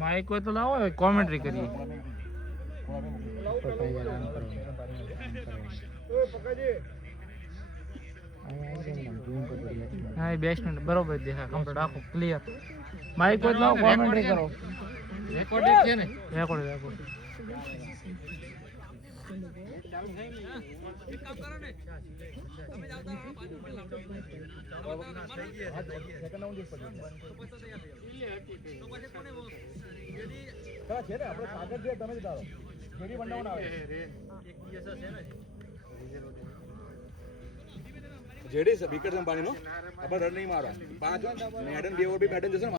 Mike હોય તો લાવો કોમેન્ટ્રી કરીએ. હા બેસ્ટ બરોબર દેખા કમ્પ્લીટ આખો ક્લિયર. માઇક હોય તો લાવો કોમેન્ટ્રી કરો. રેકોર્ડિંગ છે ને? રેકોર્ડ એક કામ કરો ને તમે જાવ તો પાછું પેલા તો પછી કોને છે ને આપણે કાગળ છે તમે જ દારો જેડી બનાવવાનો આવે એક દિવસ છે ને જેડી છે વિકેટ સંભાળીનો આપણે રન નહીં મારવા 5 મેડન 2 ઓવર બી મેડન જશે ને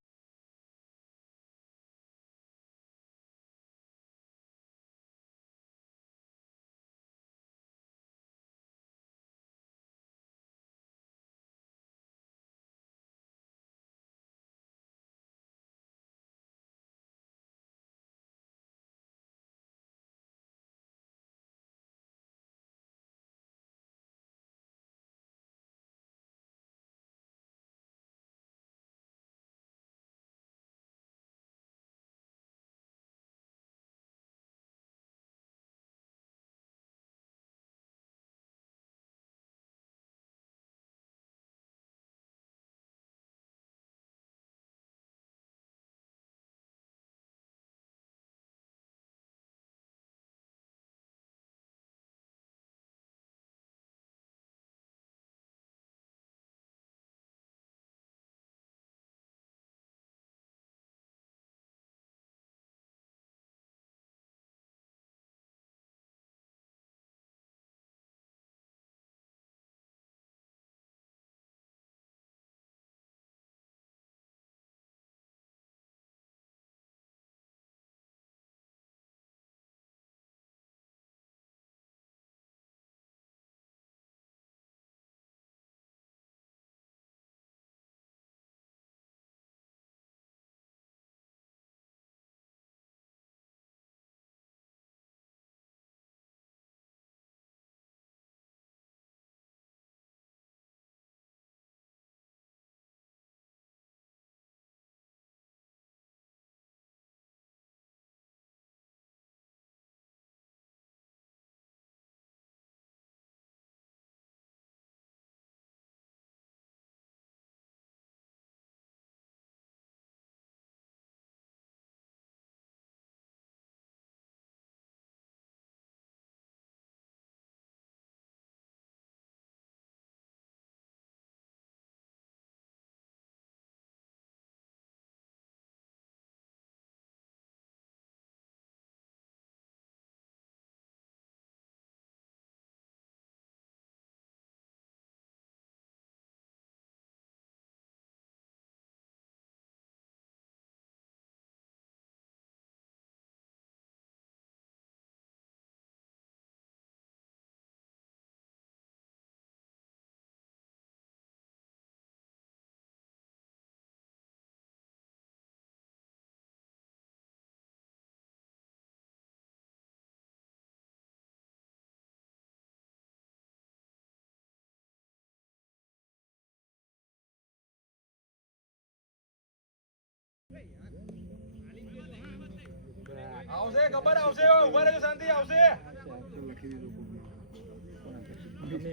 આવશે ખબર આવશે ઉભા રહેજો શાંતિ આવશે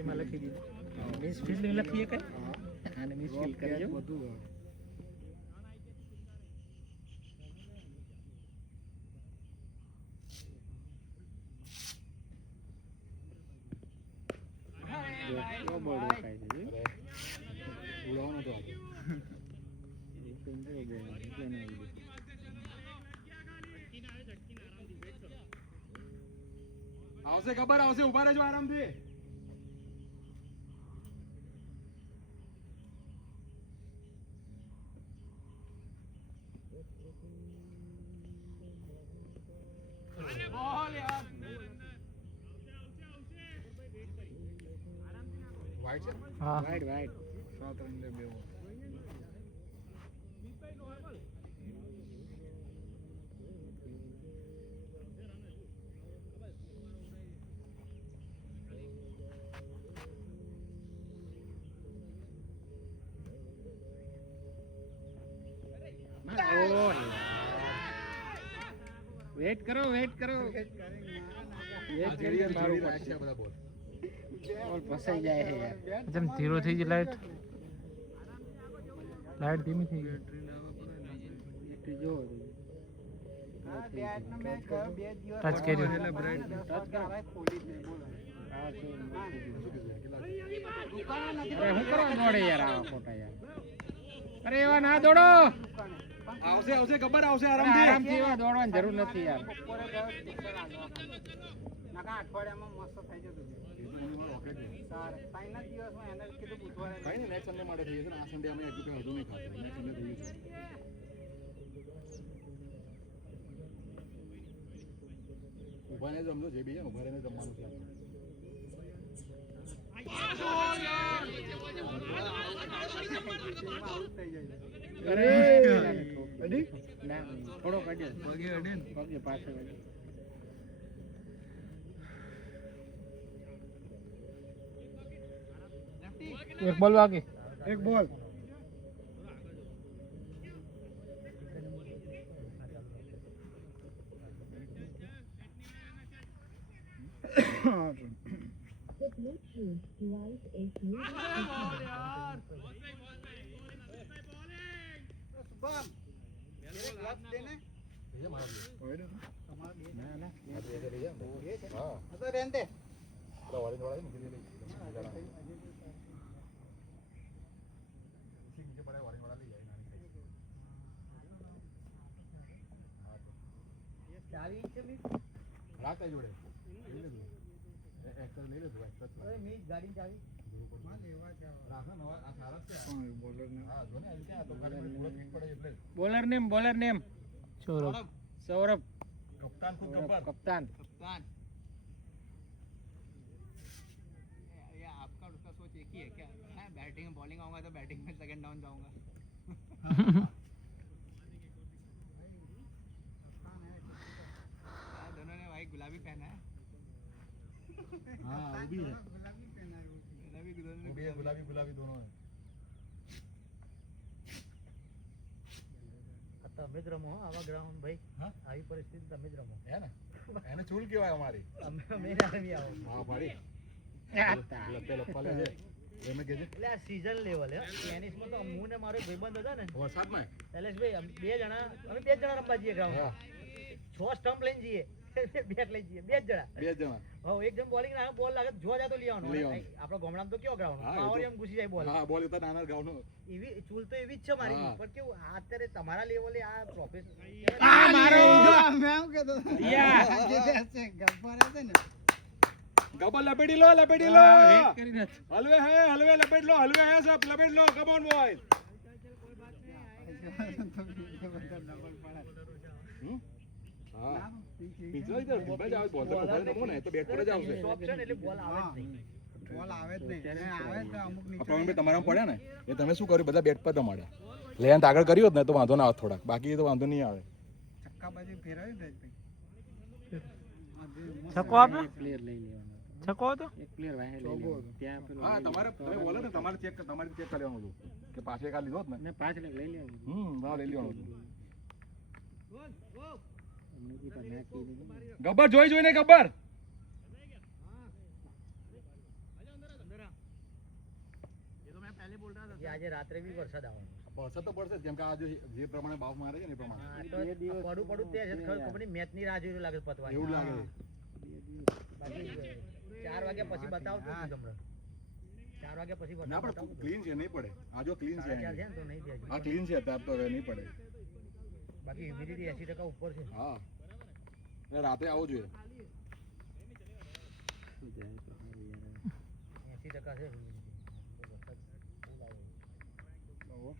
માં લખી દીધું મિસ ફિલ્ડિંગ લખીએ કઈ આને મિસ ફિલ્ડ કરજો બધું બોર્ડ ખાઈ છે ઉડાવવાનો તો આવશે ખબર આવશે ઉભા રહેજો આરામથી વાઈટ છે હા વાઈટ 7 રન લે 2 ઓવર વેટ કરો વેટ કરી મારું પાછળ બધા બોલ ફસાઈ જાય છે યાર જેમ ધીરો થઈ ગઈ લાઈટ ધીમી થઈ ગઈ જો ટચ કર્યું અરે હું કરવા દોડે યાર આ ખોટા યાર અરે એવા ના દોડો આવશે ખબર આવશે આરામથી એવા દોડવાની જરૂર નથી યાર અઠવાડિયામાં મસ્ત થઈ જતું સાઈના દિવસમાં એને કીધું બુધવારે કઈ નહીં નેક્સ્ટ સન્ડે માટે થઈ જશે ને આ સન્ડે અમે એટલું કંઈ અડધું નહીં ખાતું નેક્સ્ટ સન્ડે થઈ જશે ઉભા ને જમજો જે બી છે ને ઉભા રહીને જમવાનું છે અરે ના થોડો કાઢ્યો પગે પાછળ એક બોલ બાકી એક બોલ રાખતા જોડે લઈ લીધું એક્ટર લઈ લીધું એક્ટર ગાડી ચાવી બોલર નેમ સૌરભ कप्तान या आपका उसका सोच एक ही है क्या मैं बैटिंग में बॉलिंग आऊंगा तो बैटिंग में सेकंड डाउन जाऊंगा दोनों ने भाई गुलाबी पहना है हाँ वो भी है गुलाबी गुलाबी दोनों है તમે જ રમો આવા ગ્રાઉન્ડ ભાઈ હા આવી પરિસ્થિતિ તમે જ રમો હે ને એને ચૂલ કહેવાય અમારી અમે આવી આવો હા ભાઈ લપે લપલે છે એમે કે છે એટલે આ સીઝન લેવલ હે ટેનિસમાં તો હું ને મારો ભાઈબંધ હતા ને વરસાદમાં શૈલેષભાઈ અમે બે જણા રમવા જઈએ ગ્રાઉન્ડ હા 6 સ્ટમ્પ લઈને જઈએ બેટ લઈને જઈએ બે જ જણા હા એક જણ બોલિંગ ના બોલ લાગે જોવા જાતો લઈ આવવાનો આપણો ગોમડામાં તો કેવો ગ્રાઉન્ડ પાવર એમ ઘૂસી જાય બોલ હા બોલ તો નાના ગાઉનો એવી ચૂલ તો એવી જ છે મારી પણ કેવું અત્યારે તમારા લેવલે આ પ્રોફેશનલ આ મારો मैं हूं के तो યા जे ऐसे गब्बर है ने ગબ્બર લપેટી લો વેટ કરી નથી હલવે લપેટ લો હલવે હે સબ લપેટ લો કમ ઓન બોય હા પીછો ઇધર ભાઈ જાવ બોલ તો ખબર નમો ને તો બેટ પર જ આવશે ઓપ્શન એટલે બોલ આવે જ નહીં બોલ આવે જ નહીં એને આવે તો અમુક નીચે પ્રવીણભાઈ તમારામાં પડ્યા ને એ તમે શું કર્યું બધા બેટ પર દમાડ્યા લેન્થ આગળ કર્યો ને તો વાંધો ના આવે થોડાક બાકી તો વાંધો નહીં આવે છક્કા બાજી ફેરવ્યું ને છક્કો આપો પ્લેયર લઈ લેવાનો છક્કો હતો એક પ્લેયર વાહે લઈ લેવાનો ત્યાં પેલો હા તમારે તમે બોલો ને તમારે ચેક કરી લેવાનું હતું કે પાછે કા લીધો જ ને ને 5 લાખ લઈ લેવાનું હા લઈ લેવાનું હતું અમને કી પર નાખી દીધું ગબ્બર જોઈને ગબ્બર કે આજે રાત્રે બી વરસાદ આવવાનો વરસાદ તો પડશે જ, કેમ કે આ જે પ્રમાણે ભાવ મારે છે ને એ પ્રમાણે પડું તે છે ખબર નહીં મેચ ની રાહ જોઈ લાગે પતવા એવું લાગે બાકી 4 વાગ્યા પછી બતાવતો છું તમને 4 વાગ્યા પછી ના પણ બતાવતો ક્લીન છે નહીં પડે આ જો ક્લીન છે 4:30 છે ને તો નહીં થાય આ ક્લીન છે અત્યારે તો હવે નહીં પડે બાકી હ્યુમિડિટી 80% ઉપર છે હા એટલે રાતે આવવું જોઈએ 80%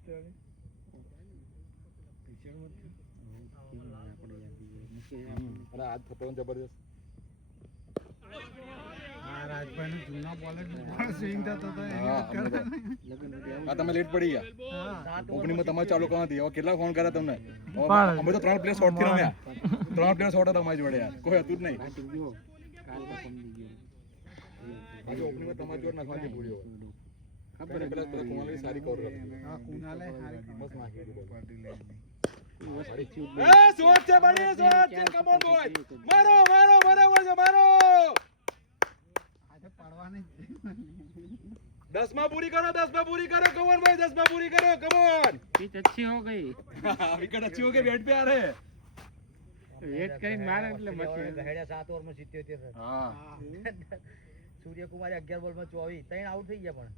છે અને આજ થતો જબરદસ્ત રાજભાઈ નું જૂના બોલર સ્વિંગ થતો હતો આ તમે લેટ પડી ગયા ઓપનિંગમાં તમારે ચાલુ કરવા હતી હવે કેટલા ફોન કર્યા તમને અમે તો 3 પ્લેયર શોર્ટ થી રમ્યા 3 પ્લેયર શોર્ટ હતા અમારી જોડે યાર કોઈ હતું જ નહીં કાલ તો સમજી ગયો બાકી ઓપનિંગમાં તમારી જોડે નાખવાની ભૂલ્યો ખબર પેલા કુમાલી સારી કવર કરી હા કુનાલે હારી મસ્ત નાખી પાર્ટી લઈ શોટ છે બડી શોટ છે કમ ઓન બોય મારો મારો બરાબર છે મારો 10 માં પૂરી કરો કમોન ભાઈ 10 માં પૂરી કરો કમોન पिच अच्छी हो गई વિકેટ अच्छी हो गई बैट पे आ रहे वेट કરીને મારે એટલે મચી ગહેડા 7 ઓવરમાં 77 રન हां સૂર્યકુમારે 11 બોલમાં 24 ત્રણ આઉટ થઈ ગયા પણ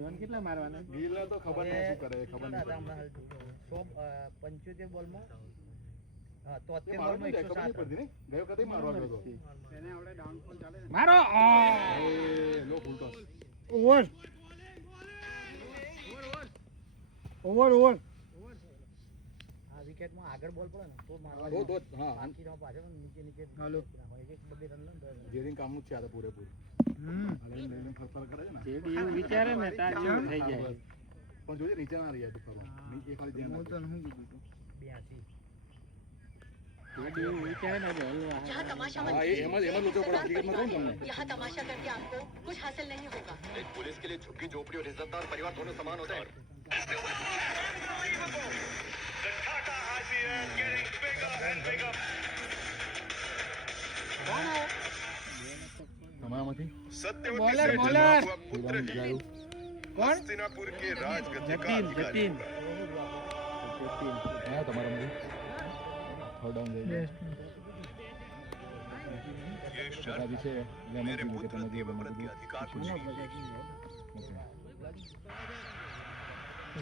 રન કેટલા મારવાના ગિલ તો ખબર નહીં શું કરે ખબર નહીં 75 બોલમાં હા 73 મારો બોલમાં ખબર નહીં 107 પડતી ને ગયો કદી મારવા ગયો તો એને આવડે ડાઉનફોલ ચાલે મારો એ લો ફૂલ ટોસ ઓવર આ વિકેટમાં આગળ બોલ પડે ને તો મારવા તો હા બાકીમાં પાછળ નીચે હાલો. એક બબે રન લે જેરિંગ કામનું જ છે આ તો પૂરેપૂરું લઈને ફરફર કરે છે ને જેડી એવું વિચારે ને તાર જેવું થઈ જાય પણ જોજે નીચે ના રહી જાય તું ફરવા નીચે ખાલી ધ્યાન રાખ 82 જેડી એવું વિચારે ને એટલે હલવા यहाँ तमाशा मत હા એ એમ જ લોચો પડે હકીકતમાં કહું તમને यहाँ तमाशा करके आपको कुछ हासिल नहीं होगा पुलिस के लिए झुग्गी झोपड़ी और इज्जतदार परिवार दोनों समान होते हैं તમારામાંથી બોલર બોલર કોણ हस्तिनापुर के राजगद्दी का જતીન જતીન હા તમારામાંથી થર્ડ ડાઉન જઈ જાય છે मेरे पुत्र देवव्रत के अधिकार को छीन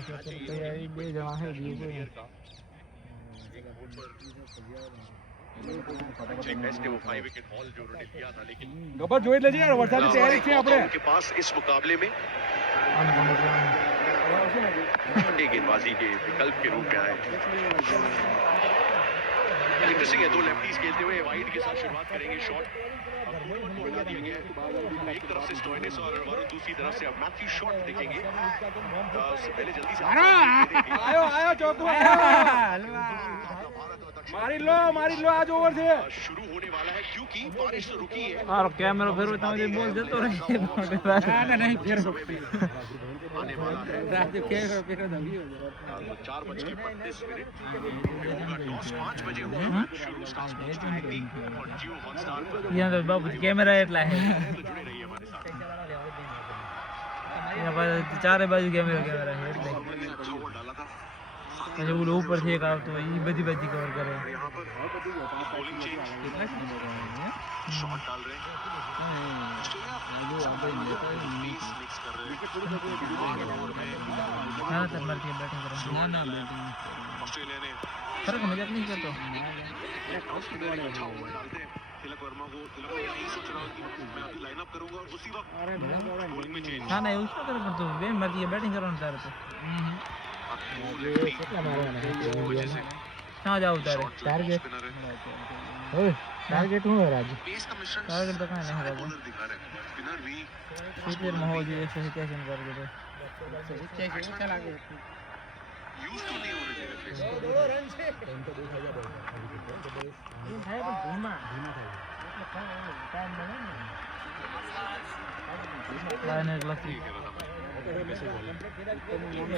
તૈયારી બે જણા છે બીજું કોઈ નથી. वो 5 विकेट हॉल जो उन्होंने दिया था लेकिन ગબર જોઈ લેજે યાર વરસાદની તૈયારી છે આપણે उनके पास इस मुकाबले में આમ ગમે તેમ. गेंदबाजी के विकल्प के रूप में आए इंटरेस्टिंग है दो लेफ्टीज खेलते हुए वाइड के साथ शुरुआत करेंगे शॉट बढ़ा दिया गया है एक तरफ से स्टोइनिस और वरुण दूसरी तरफ से अब मैथ्यू शॉट देखेंगे पहले जल्दी से આયો ચોકુ મારી લો આજ ઓવર છે शुरू होने वाला है क्योंकि बारिश तो रुकी है હારો કેમેરો ફેરવો તમે બોલ જતો રહે ના નહીં ફેરવો आने वाला है રાજુ ફેરવો ફેરવો દવ્યો 4:32 होगा टॉस 5 बजे होगा शुरू स्टार स्पोर्ट्स की हिंदी और जियो हॉटस्टार पर અહીંયા તો બાપુ કેમેરા એટલા હે तो जुड़े रहिए हमारे साथ અહીંયા પાછા ચારે બાજુ કેમેરા છે એટલે उन्होंने अच्छा ओवर डाला था પછી ઓલો ઉપર થી એક આવતો હોય ઈ બધી બાજી કવર કરે यहाँ पर बॉलिंग चेंज शॉट डाल रहे हैं मिक्स कर रहे हैं ના તો મારતી બેટિંગ કરે ના બેટિંગ ऑस्ट्रेलिया ने ખરેખર મજાક નહીં કરતો टॉस के दौरान अच्छा ओवर डालते हैं तिलक वर्मा को यही सोच रहा हूँ कि मैं अभी लाइनअप करूंगा और उसी वक्त बॉलिंग में चेंज ના એવું શું કરે પણ તું બે મારતી બેટિંગ કરવાનું તારે તો वजह से ક્યાં જાવ તારે टारगेट ઓય ટાર્ગેટ હું હે રાજ पेस का मिश्रण ટાર્ગેટ તો કાંઈ નહીં રાજ बॉलर दिखा रहे हैं स्पिनर भी સિત્તેર માં હોવો જોઈએ 187 ટાર્ગેટ ઓછા લાગે यूज तो नहीं हो रहे थे पेस થાય પણ ધીમા લાઈને લખી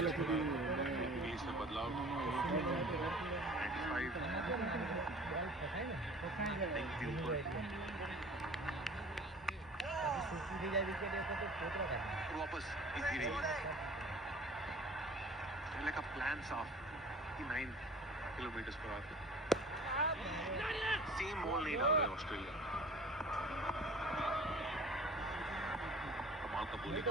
इंग्लिश में बदलाव 95 वापस इजी रही है ऑस्ट्रेलिया का प्लान साफ 9 kilometre per hour same ball नहीं डाल रहे ऑस्ट्रेलिया कमाल का बॉलिंग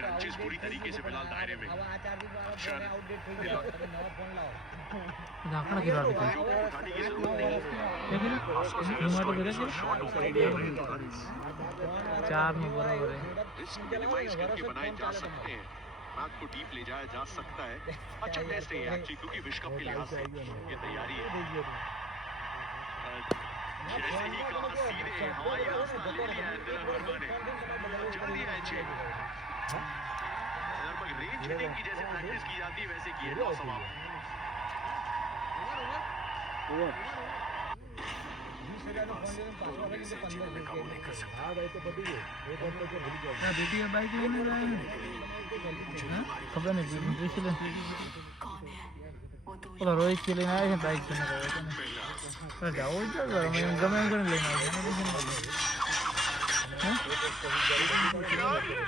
रंचेस पूरी तरीके से फिलहाल दायरे में ઝાકડા કિરાડ છે उठाने की जरूरत नहीं शॉट ऊपर ही नहीं रहे 4 में बराबर है रिस्क मिनिमाइज करके बनाए जा सकते हैं मैच को डीप ले जाया जा सकता है अच्छा टेस्ट है एक्चुअली क्योंकि विश्व कप के लिहाज से ये तैयारी है जैसे ही कहा सीधे हवाई रास्ता ले लिया है तिलक वर्मा ने चल दिया है 6 लगभग रेंज हिटिंग की जैसे प्रैक्टिस की जाती है वैसे की है बहुत समाप्त हाँ भाई तो पति है एक और तो भूल जाओ ना बेटी का बाइक लेने जाए हैं खबर नहीं पूछ ले ઓલા રોહિત કે લઈને આવ્યા છે બાઇક છે ને જાઓ જ ગમે એમ કરીને લઈને આવ્યા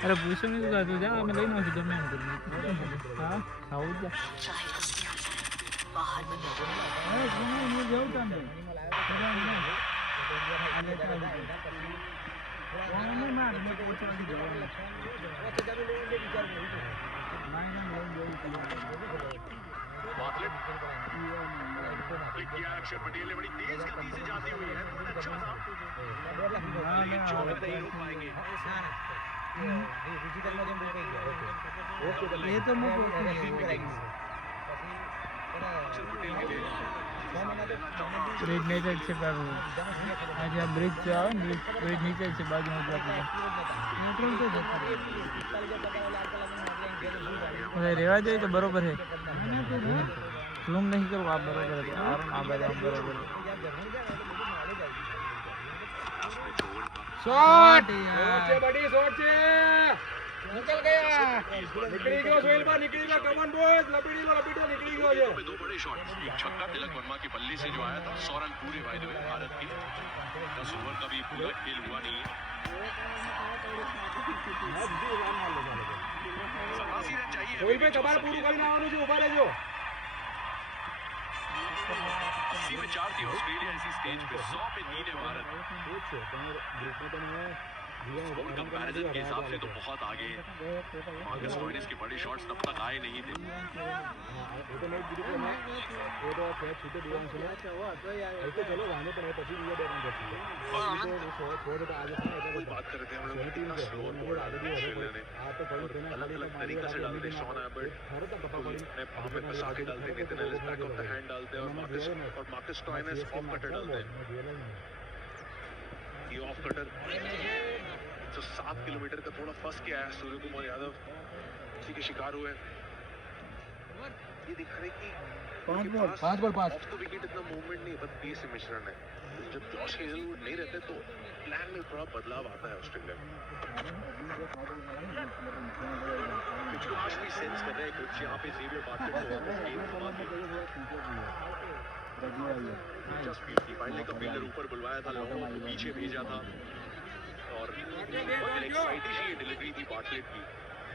અરે પૂછો નહીં તો તું જા અમે લઈને આવશું ગમે એમ કરીને હા આવું જ अक्षर पटेल ने बड़ी तेज गति से जाती हुई है बहुत अच्छा था लेकिन चौबे नहीं रोक पाएंगे ये तो मुझे ब्रिज नीचे से बाजू आज आप ब्रिज से आओ ब्रिज नीचे से बाजू में जाते हैं न्यूट्रल तो जाता है रेवा जाए तो बरोबर है ઝૂમ નહીં કરું આ બરોબર છે આ બાજુ બરોબર શોટ છે બડી શોટ છે निकल गया નીકળી ગયો સોહેલ બા નીકળી ગયો કમન બોયઝ લપીડી નીકળી ગયો છે दो बड़े शॉट एक छक्का तिलक वर्मा के बल्ले से जो आया था 100 रन पूरे भाई दो भारत के 10 ओवर का भी पूरा खेल हुआ नहीं है 87 रन चाहिए સોહેલ ભાઈ તમારે પૂરું કરીને આવવાનું છે ઊભા રહેજો 80 में 4 थी ऑस्ट्रेलिया इसी स्टेज पे 100 पे 3 है भारत और कंपैरिजन के हिसाब से तो बहुत आगे है मार्कस स्टोइनिस के बड़े शॉट्स तब तक आए नहीं थे चलो वाने पर પછી બીજા બે રન કરશે कोई बात कर रहे थे हम लोग कितना स्लो बॉल डाल दिया ऑस्ट्रेलिया ने આ તો પોઈન્ટ કરીને अलग अलग तरीके से डालते हैं शॉन एबर्ट अपने पाँव में फंसा के डालते हैं Nathan Ellis back of the hand डालते हैं और मार्कस स्टोइनिस ऑफ कटर डालते हैं ये ऑफ कटर जो 7 किलोमीटर का थोड़ा फंस के आया सूर्य कुमार यादव इसी के शिकार हुए ये दिखा रहे कि 5 बॉल 5 ऑफ द विकेट इतना मूवमेंट नहीं है बस पेस से मिश्रण है जब जॉश हेजलवुड नहीं रहते तो प्लान में थोड़ा बदलाव आता है ऑस्ट्रेलिया में कुछ आज भी सेंस कर रहे हैं कुछ यहाँ पे जेवियर बार्टलेट को गेम घुमा के दिलचस्पी थी फाइनली का फील्डर ऊपर बुलवाया था लोगों को पीछे भेजा था और एक्साइटिंग ये डिलीवरी थी बार्टलेट की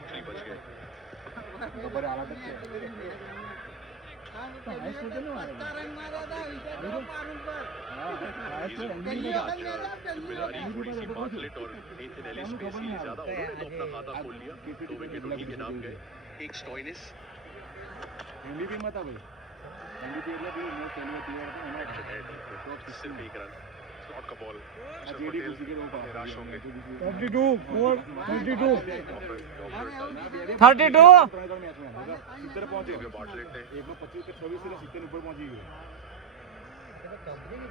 थ्री बच गए जिम्मेदारी थोड़ी सी बार्टलेट और नेथन एलिस पे इसलिए ज्यादा उन्होंने तो अपना खाता खोल लिया 2 विकेट उन्हीं के नाम गए एक स्टोइनिस एमबीपी मत आ भाई एमबीपी એટલે બી નો ખેલવા તૈયાર છે એના सिर्फ एक रन स्लॉट का बॉल जेडी खुशी के ऊपर निराश होंगे 32 मैच में 70 पहुंचे बार्टलेट ने एक में 25 से 24 से 70 ऊपर पहुंची गई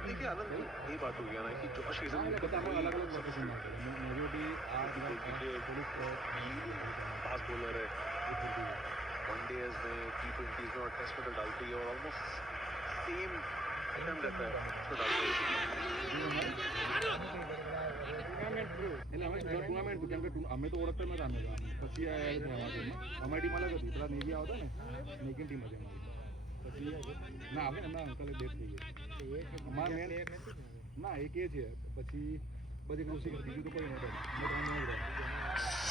देखिए आनंद ये बात हो गया ना कि जॉश हेजलवुड का अलग अलग पोजीशन है मेजोरिटी आज फास्ट बॉलर है वनडेज में टी20s में और टेस्ट में तो डालती है और ऑलमोस्ट सेम अटेम्प्ट रहता है उसको डालते हैं એટલે અમે ટુર્નામેન્ટ કેમ કે અમે તો ઓળખતા નતા અમે પછી અમારી ટીમ અલગ હતી પેલા નેવી આવતા ને નેકિન ટીમ હતી અમારી પછી ના આપણે એમના અંકલે ડેથ થઈ ગઈ અમારા મેન ના એક એ છે પછી બધી કૃષિ બીજું તો કોઈ નહોતું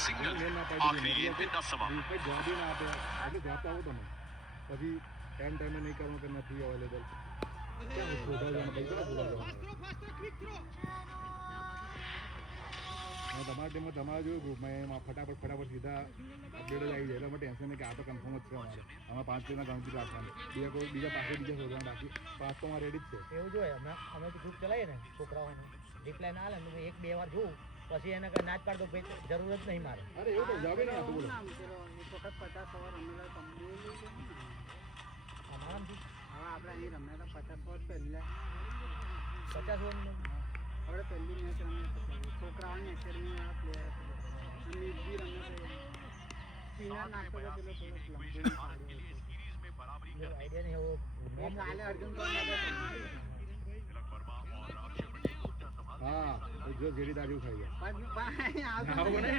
सिंगल आखिरी दिन का समा જવાબ ના આપે એટલે જવાબ તો આવો તમે પછી એન્ડ ટાઈમે નહીં કરવાનું કે નથી અવેલેબલ શોધા જવાનું પૈસા શોધા જવાનું તમારા ટીમમાં તમારા જોયું ગ્રુપમાં એમાં ફટાફટ સીધા અપડેટ જ આવી જાય એટલે અમે ટેન્શન નહીં કે આ તો કન્ફર્મ જ છે અમારે અમારે 5 પ્લેયરના ગણતરી રાખવાની બીજા પાસે શોધવાના બાકી 5 તો અમારે રેડી જ છે એવું જોઈએ અમે તો ગ્રુપ ચલાવીએ ને છોકરાઓને રિપ્લાય ના આવે ને 1-2 વાર જોઉં પછી એને કઈ નાચ પાડ દો ભાઈ જરૂર જ નહીં મારે અરે એવું તો જાવે નહીં બોલો અમારામાંથી આપણે અહીં રમ્યા હતા 50 ઓવર પહેલા 50 ઓવરનું આપણે પહેલી મેચ રમ્યા છોકરાઓની એકેડમી પ્લેયર અને બી રમ્યા સ્પિનર નાખતો હતો પેલો આઈડિયા નહીં એવો કાલે અર્જુન હા જો જેડી દાડી ખાઈ ગયા પણ આવો ને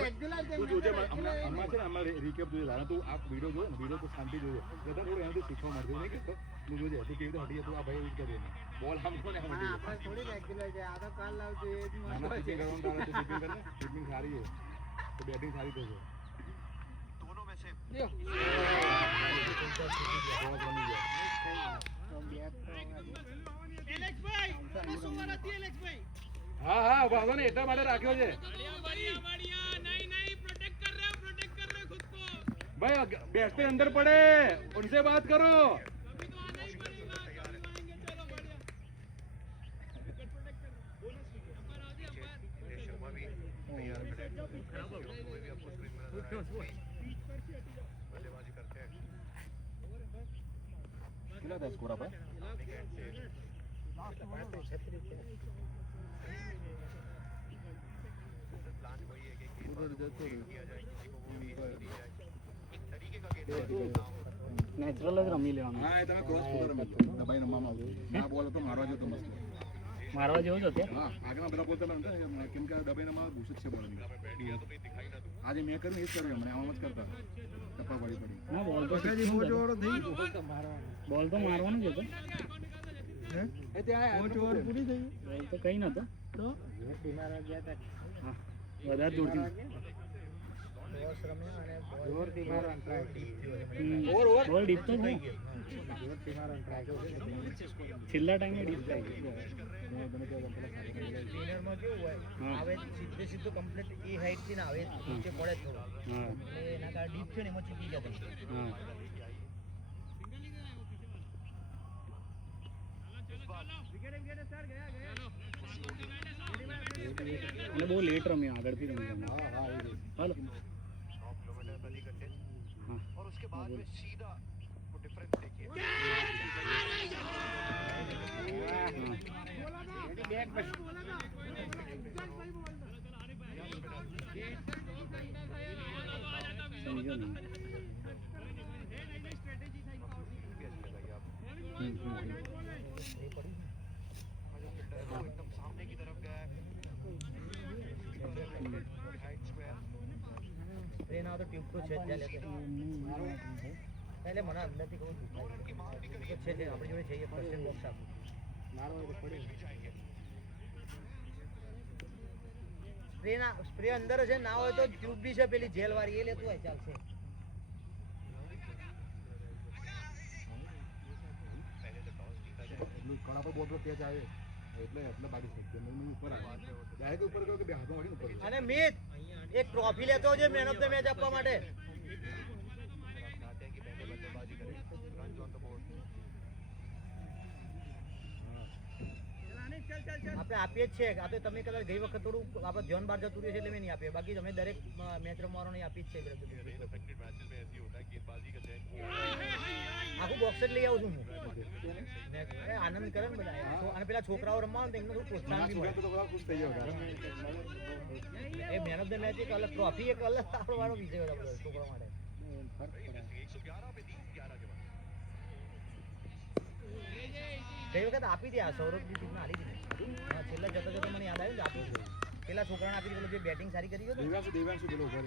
રેગ્યુલર તું જોજે હમણાં છે ને અમારે રીકેપ જોઈએ તારા તું આ વિડીયો જોયો ને વિડીયો તો શાંતિ જોયો જતા થોડું એનાથી શીખવા મળશે નહીં કે તું જોજે તું કેવી રીતે હટી તું આ ભાઈ એવું જ કરીએ બોલ આમ કોને આમ હટી આપણે થોડી રેગ્યુલર છે આ તો કાલ લાવજો એ જ નાના મહત્વ છે. શૂટિંગ કરવાનું તારે તો શૂટિંગ કર ને શૂટિંગ સારી છે તો બેટિંગ સારી થશે दोनों में से લ્યો. બોલ બની ગયા હા હા વાંધો નહીં એટલા માટે રાખ્યો છે भाई बैठते अंदर पड़े उनसे बात करो शर्मा भी तैयार खड़े हैं कोई भी आपको स्क्रीन में नजर आए बल्लेबाजी करते हैं कितना था स्कोर आपका प्लान वही है कि किया जाए किसी को वो दी जाए तरीके का गेंद નેચરલ જ રમી લેવાનું હા એ તમે ક્રોસ પર રમી લો દબાઈ રમવામાં આવ્યો ના બોલ તો મારવા જતો મસ્ત મારવા જેવું જ હતું હા આગળના બધા બોલતા નતા કેમ કે દબાઈ રમવા ભૂસ જ છે બોલ આજે મેં કર્યું એ જ કર્યું હમણાં આમ જ કરતા ટપ્પા પડી પડી ના બોલ તો બોલ તો મારવાનું જ હતો એ ત્યાં ઓવર પૂરી થઈ બોલ તો કઈ નતો તો હા વધારે દૂરથી બોલ ડીપ તો થઈ ગયો છેલ્લા ટાઈમે ડીપ થઈ ગયો સ્પિનરમાં કેવું હોય આવે સીધે સીધો કમ્પ્લીટ એ હાઈટ થી ના આવે નીચે પડે થોડું હા એટલે એના કારણે ડીપ છે ને એમાં ચૂકી ગયા તમે હા એટલે બહુ લેટ રમ્યો આગળથી રમ્યો હા હા એ હાલો 9 किलोमीटर प्रति घंटे हाँ और उसके बाद में सीधा वो डिफरेंस देखिए समझो ना एकदम सामने की तरफ गया हाइट स्क्वायर ટ્રેન આવે તો ટ્યુબ તો છે જ ત્યાં લેતે એટલે મને અંદરથી કહું છું છે છે આપણી જોડે છે એ ફર્સ્ટ બોક્સ આપ સ્પ્રે અંદર છે ના હોય તો ટ્યુબ બી છે પેલી જેલ વાળી એ લેતું હોય ચાલશે કણા પર બોલ પર તેજ આવે એટલે બાકી શકते નહીં ઉપર આવે ડાયરેક્ટ ઉપર ગયો કે બે હાથમાં વાળીને ઉપર અને મિત એક ટ્રોફી લેતો છે મેન ઓફ ધ મેચ આપવા માટે चाहते हैं कि पहले बल्लेबाजी करें रन ऑन द बोर्ड આપણે આપીએ જ છે આ તો તમે કદાચ ગઈ વખત થોડું આપણે ધ્યાન બહાર જતું રહ્યું છે એટલે મેં નહીં આપીએ બાકી તમે દરેક મેચ રમવાનો નહીં આપી જ છે अफेक्टेड मैचेस में ऐसे ही होता है गेंदबाजी का चयन આખું બોક્સ જ લઈ આવું છું હું આનંદ કરે ને બધા અને પેલા છોકરાઓ રમવાનું તો એમને થોડું પ્રોત્સાહન બી મળે તો બધા ખુશ થઈ ગયો એ મેન ઓફ ધ મેચ એક અલગ ટ્રોફી એક અલગ આપણો વાળો વિષય હતો બધો છોકરા માટે 111 पे 11 के बाद ગઈ વખત આપી દે આ સૌરભની ટીમને હારી દીધી હા છેલ્લા જતા જતા મને યાદ આવ્યું ને આપી દીધું પેલા છોકરાને આપી દીધું જે બેટિંગ સારી કરી હતી દેવાંશુ પેલો ઉપર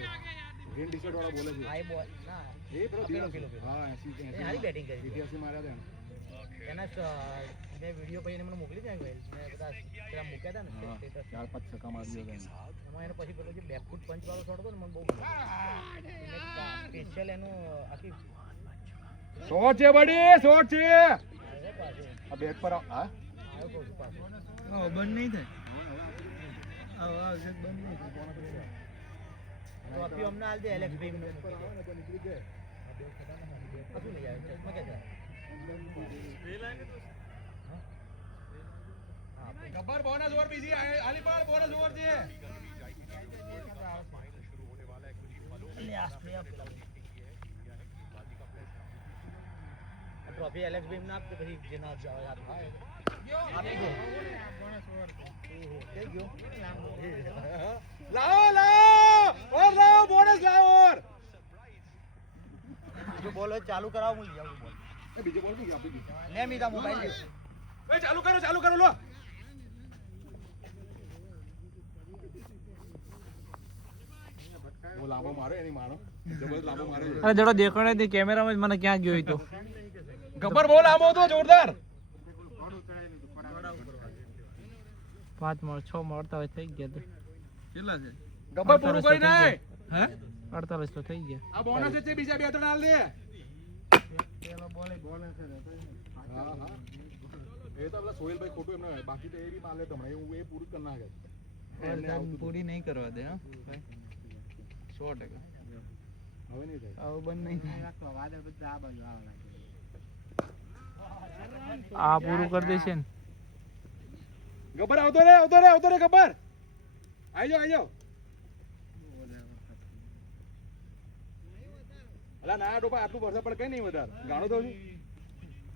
ગ્રીન ટી-શર્ટ વાળા બોલે છે હા એ બોલ ના એ પેલો પેલો. હા 80 એ હારી બેટિંગ કરી હતી 80 માર્યા હતા એના મેં વિડીયો પછી એને મને મોકલી છે મેં બધા પેલા મૂક્યા હતા ને સ્ટેટસ 4-5 છક્કા મારી દીધા એમાં એને પછી પેલો જે બેકફૂટ પંચ વાળો શોટ હતો ને મને બહુ સ્પેશિયલ એનું આખી શોટ છે બડી શોટ છે આવ્યો પાછો આ બેટ પર હા આવ્યો કહું છું પાછો બંધ નહીં થાય આવશે બંધ નહીં થાય ટ્રોફી અમને હાલ દે એલેક્સ ભાઈ નીકળી જાય કશું નહીં આવે ચશ્મા ક્યાં ગબ્બર બોનસ ઓવર બીજી આલી પાડ બોનસ ઓવર છે फाइनल शुरू होने वाला है कुछ फलों ટ્રોફી એલેક્સ ભાઈ ના આપते પછી જે ના યાદ થાય આપી દો થઈ ગયો લાવો લાવો બોનસ લાવો ઓર જો બોલ ચાલુ કરાવો હું લઈ આવું બોલ એ બીજો બોલ આપી દી લે મીધા મોબાઈલ લે ચાલુ કરો લો वो लांबो मारे एनी मारो जबरदस्त लांबो मारे અરે જડો દેખાડે તે કેમેરામાં જ મને ક્યાં ગયો ઈ તો ગબ્બર બહુ લાંબો હતો જોરદાર 5 માળ 6 માળતા હોય થઈ ગયા તો કેટલા છે ગબ્બર પૂરું કરી નાય હે 48 તો થઈ ગયા આ બોનસ છે બીજા બે ત્રણ હાલ દે પેલો બોલે બોનસ જ હતો હા હા એ તો આપણા સોહેલભાઈ ખોટું એમને બાકી તો એ બી માલે તમને હું એ પૂરું કરી નાખે પૂરી નહીં કરવા દે હા ભાઈ 100% હવે નહીં થાય આવું બંધ નહીં થાય રાખતો વાદળ બધું આ બાજુ આવવા લાગે આ પૂરું કરી દેશે ને ગબ્બર આવતો રે ગબ્બર આઈ જાઓ અલા ના ડોપા આટલું વરસાદ પડે કઈ નહીં વધારે ગાણો તો છું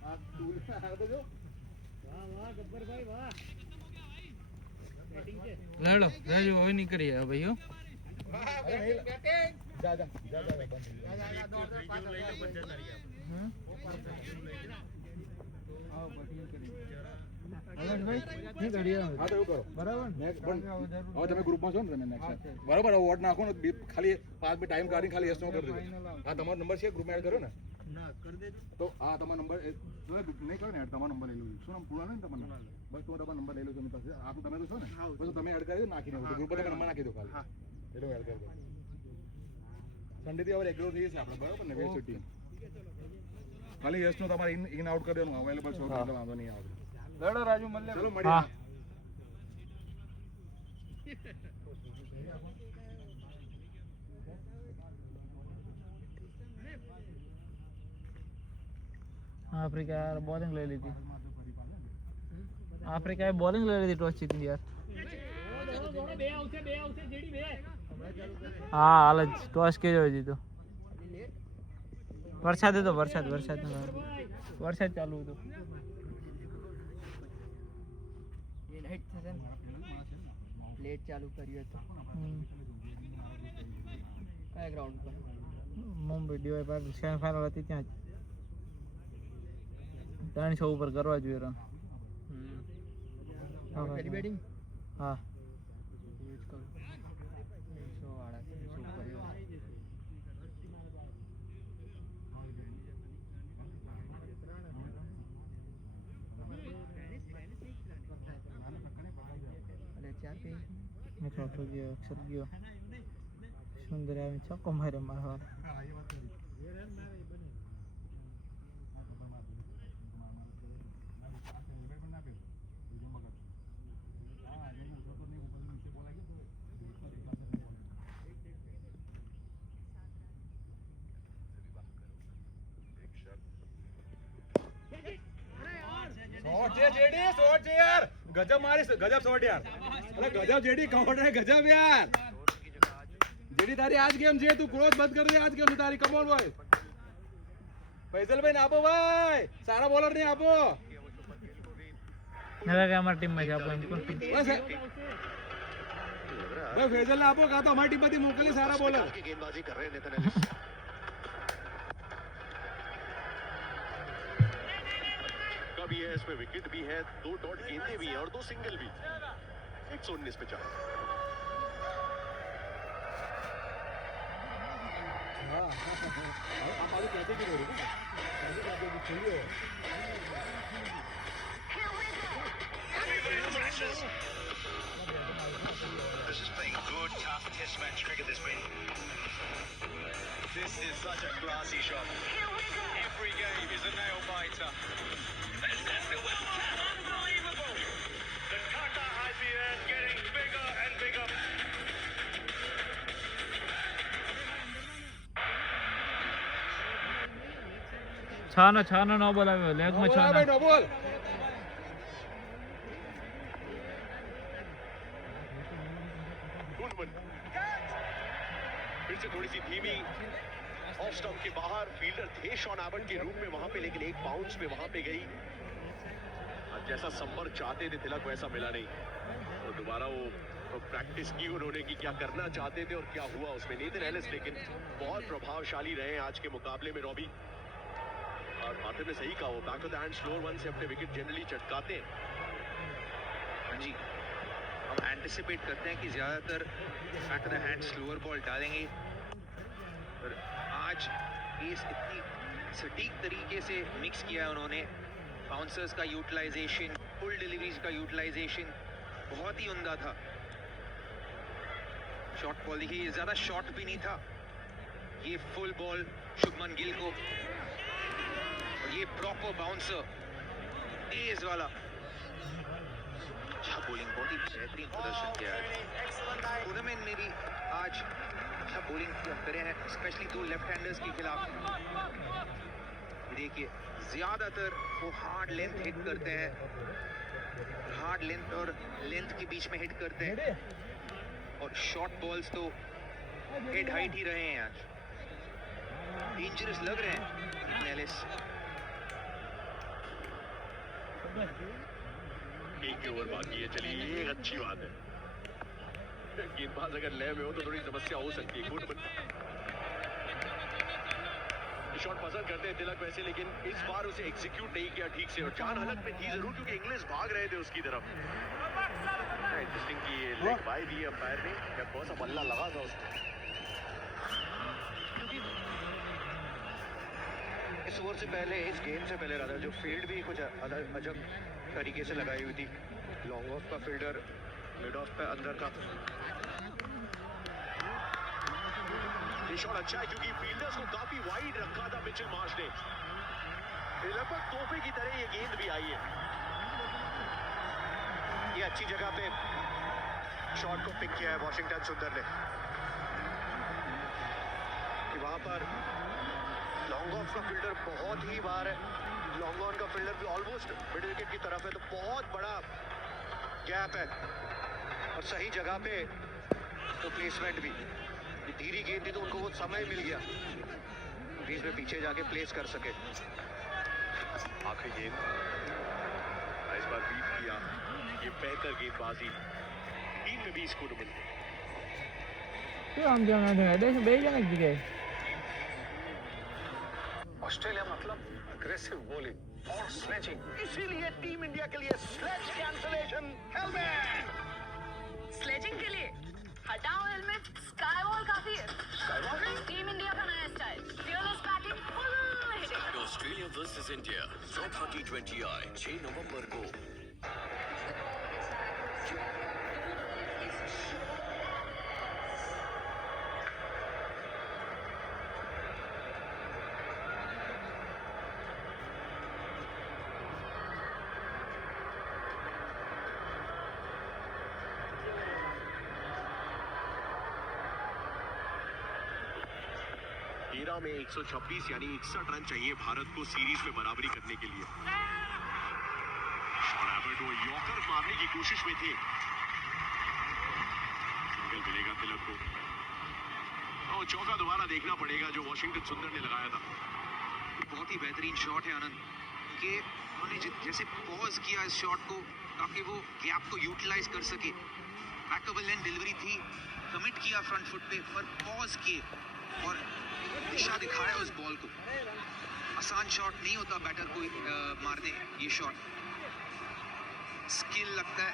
આ ટૂલ આ તો જો લડો રહેજો હવે નહીં કરીએ ભાઈઓ જા હા તો એવું કરો બરાબર હવે તમે ગ્રુપમાં છો ને તમે નેક્સ્ટ બરાબર હવે વોટ નાખો ને ખાલી 5 મિનિટ ટાઈમ કાઢીને ખાલી એસ નો કરી દેજો હા તમારો નંબર છે ગ્રુપમાં એડ કર્યો ને ના કરી દેજો તો હા તમારો નંબર નહીં કરો ને એડ તમારો નંબર લઈ લો શું નામ પૂરા નહીં તમારો બસ તો તમારો નંબર લઈ લો તમે પાસે આપ તમે તો છો ને બસ તમે એડ કરી દો નાખીને ગ્રુપ પર તમે નંબર નાખી દો ખાલી એટલું એડ કરી દો સન્ડેથી હવે રેગ્યુલર થઈ જશે આપણે બરાબર ને વેલ સિટી ખાલી યસ નો તમારે ઇન આઉટ કરી દેવાનું અવેલેબલ છો એટલે વાંધો નહીં આવે લડો રાજુ મલ્લે ચલો મળીએ હા આફ્રિકા બોલિંગ લઈ લીધી આફ્રિકાએ બોલિંગ લઈ લીધી ટોસ જીતી યાર હા હાલ જ ટોસ કેજો જીતો વરસાદ હતો વરસાદ ચાલુ હતો એ નાઈટ થશે ને લેટ ચાલુ કર્યું હતું કયા ગ્રાઉન્ડ પર મુંબઈ ડીવાય પર સેમીફાઇનલ હતી ત્યાં જ 300 ઉપર કરવા જોઈએ રન પેલી બેટિંગ હા યુઝ કરું 100 વાળા ઉપર અલે ચાર પે મિત્રો ગયો અક્ષર ગયો સુંદર આવી છક્કો માર્યો મારવા गजब मारी गजब शॉट यार अरे गजब जेडी कमांड है गजब यार जेडी तारी आज गेम जे तू क्रोध बंद कर दे आज गेम तारी कम ऑन बॉय फैजल भाई ना आपो भाई सारा बॉलर नहीं आपो नगा के हमारी टीम में जा पॉइंट को बस भाई फैजल ना आपो का तो हमारी टीम में मोकली सारा बॉलर की गेंदबाजी कर रहे हैं नेथन एलिस भी है इसमें विकेट भी है 2 डॉट गेंदें भी हैं और 2 सिंगल भी 119 पे चार आप आगे कैसे की हो रही है कैसे की खेलिए This has been good, tough test match cricket. This is such a classy shot. Every game is a nail biter. Unbelievable! The Tata IPL getting bigger and bigger. છાનો નો બોલ આવ્યો લેગ માં છાનો नो बॉल फिर से थोड़ी सी धीमी off stump के बाहर fielder थे शॉन एबट के रूप में वहां पे लेकिन एक बाउंस में वहां पे गई जैसा संपर्क चाहते थे तिलक वैसा मिला नहीं और दोबारा वो प्रैक्टिस की उन्होंने कि क्या करना चाहते थे और क्या हुआ उसमें नेथन एलिस लेकिन बहुत प्रभावशाली रहे आज के मुकाबले में रॉबी और बातें ने सही कहा वो back of the hand slower one से अपने विकेट जनरली चटकाते हैं हाँ जी अब एंटिसिपेट करते हैं कि ज़्यादातर back the hand slower ball डालेंगे, पर आज पेस इतनी सटीक तरीके से मिक्स किया है उन्होंने। बाउंसर्स का यूटिलाइजेशन, फुल डिलीवरीज का यूटिलाइजेशन बहुत ही उम्दा था। शॉर्ट बॉल देखिए, ज़्यादा शॉर्ट भी नहीं था, ये फुल बॉल शुभमन गिल को, और ये प्रॉपर बाउंसर तेज वाला। अच्छा बॉलिंग, बहुत ही बेहतरीन प्रदर्शन किया है टूर्नामेंट में भी आज। अच्छा बॉलिंग करे हैं, स्पेशली दो लेफ्ट हैंडर्स के खिलाफ। देखिए ज्यादातर वो हार्ड लेंथ हिट करते हैं, हार्ड लेंथ और लेंथ के बीच में हिट करते हैं, और शॉर्ट बॉल्स तो हेड हाइट ही रहे हैं आज। डेंजरस लग रहे हैं एलिस। एक ओवर बाकी है, चलिए ये एक अच्छी बात है। गेंदबाज अगर लय में हो तो थोड़ी समस्या हो सकती है। गुड शॉट पसंद करते हैं तिलक वैसे, लेकिन इस बार उसे एग्जीक्यूट नहीं किया ठीक से, और जान हलक में थी जरूर क्योंकि इंग्लिश भाग रहे थे उसकी तरफ। इंटरेस्टिंग कि ये लेग बाय दी अंपायर ने, जब बहुत सा बल्ला लगा था उसको। इस ओवर से पहले, इस गेम से पहले रहा, जो फील्ड भी कुछ अजब तरीके से लगाई हुई थी। लॉन्ग ऑफ का फील्डर मिड ऑफ पे अंदर का। ये शॉट अच्छा है क्योंकि फील्डर्स को काफी वाइड रखा था मिचेल मार्श ने। लगभग तोहफे की तरह ये गेंद भी आई है। ये अच्छी जगह पे शॉट को पिक किया है वॉशिंगटन सुंदर ने, कि वहां पर लॉन्ग ऑफ का फील्डर बहुत ही बाहर है, लॉन्ग ऑन का फील्डर भी ऑलमोस्ट मिड विकेट की तरफ है, तो बहुत बड़ा गैप है, और सही जगह पे तो प्लेसमेंट भी। धीरी गेंद थी तो उनको वो समय मिल गया क्रीज में पीछे जाके प्लेस कर सके। आखिरी गेंद इस बार बीट किया, ये बेहतर गेंदबाजी। 3 में 20 को डबल। શું આમ કેમ ના થાય? બે જણા જ જગ્યાએ ऑस्ट्रेलिया मतलब अग्रेसिव बॉलिंग और स्लेजिंग, इसीलिए टीम इंडिया के लिए स्लेज कैंसलेशन हेलमेट। स्लेजिंग के लिए हटाओ हेलमेट, स्काई वॉल काफी है। टीम इंडिया का नया style, fearless batting, full hitting. Australia versus India चौथा T20I 6 नवंबर को। में 126 यानी 61 रन चाहिए भारत को सीरीज में बराबरी करने के लिए। शॉन एबर्ट वो यॉर्कर मारने की कोशिश में थे, सिंगल मिलेगा तिलक को, और चौका दोबारा देखना पड़ेगा जो वॉशिंगटन सुंदर ने लगाया था। बहुत ही बेहतरीन शॉट है आनंद, कि उन्होंने जैसे पॉज किया इस शॉट को ताकि वो गैप को यूटिलाइज कर सके। बैकअप लेंथ डिलीवरी थी, कमिट किया फ्रंट फुट पे, पर पॉज किए और दिशा दिखाया उस बॉल को। आसान शॉट नहीं होता बैटर को मारने ये शॉट, स्किल लगता है।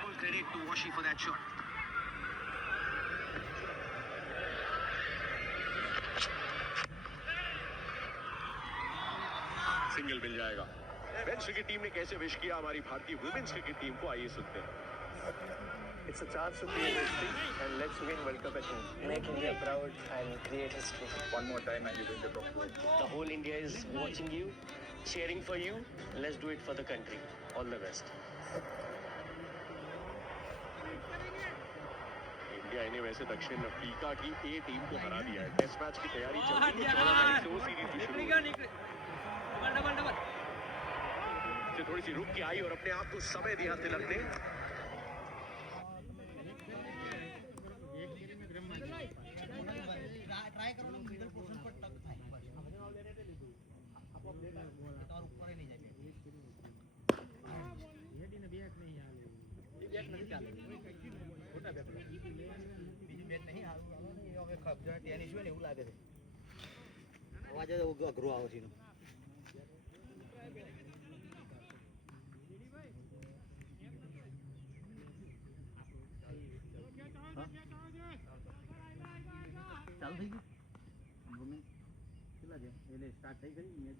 Full credit to Washi for that shot. Single मिल जाएगा। मेंस क्रिकेट टीम ने कैसे विश किया हमारी भारतीय वुमेन्स क्रिकेट टीम को, आइए सुनते हैं। It's a chance to create history and let's win World Cup at home. Make India proud and create history. One more time and you're going to talk. The whole India is watching you, cheering for you. Let's do it for the country. All the best. India ने वैसे दक्षिण Africa की ए team को हरा दिया है। Test match की तैयारी चल रही है, 14 तारीख से वो सीरीज भी शुरू होगी। थोड़ी सी रुक के आई और अपने आप को समय दिया तिलक ने। ट्राई करो ना मिडल पोर्शन पर टक થાય और ऊपर ही नहीं जाए। हेडी ने बैट नहीं आवे, ये बैट नहीं ચાલે, ખોટા બેટ બીજું બેટ નહીં આવું એ હવે ખબર ટેનિસ હોય ને એવું લાગે છે। અવાજ અઘરો આવે છે એનો। થઈ ગયું વુમેન કેટલા છે એટલે સ્ટાર્ટ થઈ ગઈ મેચ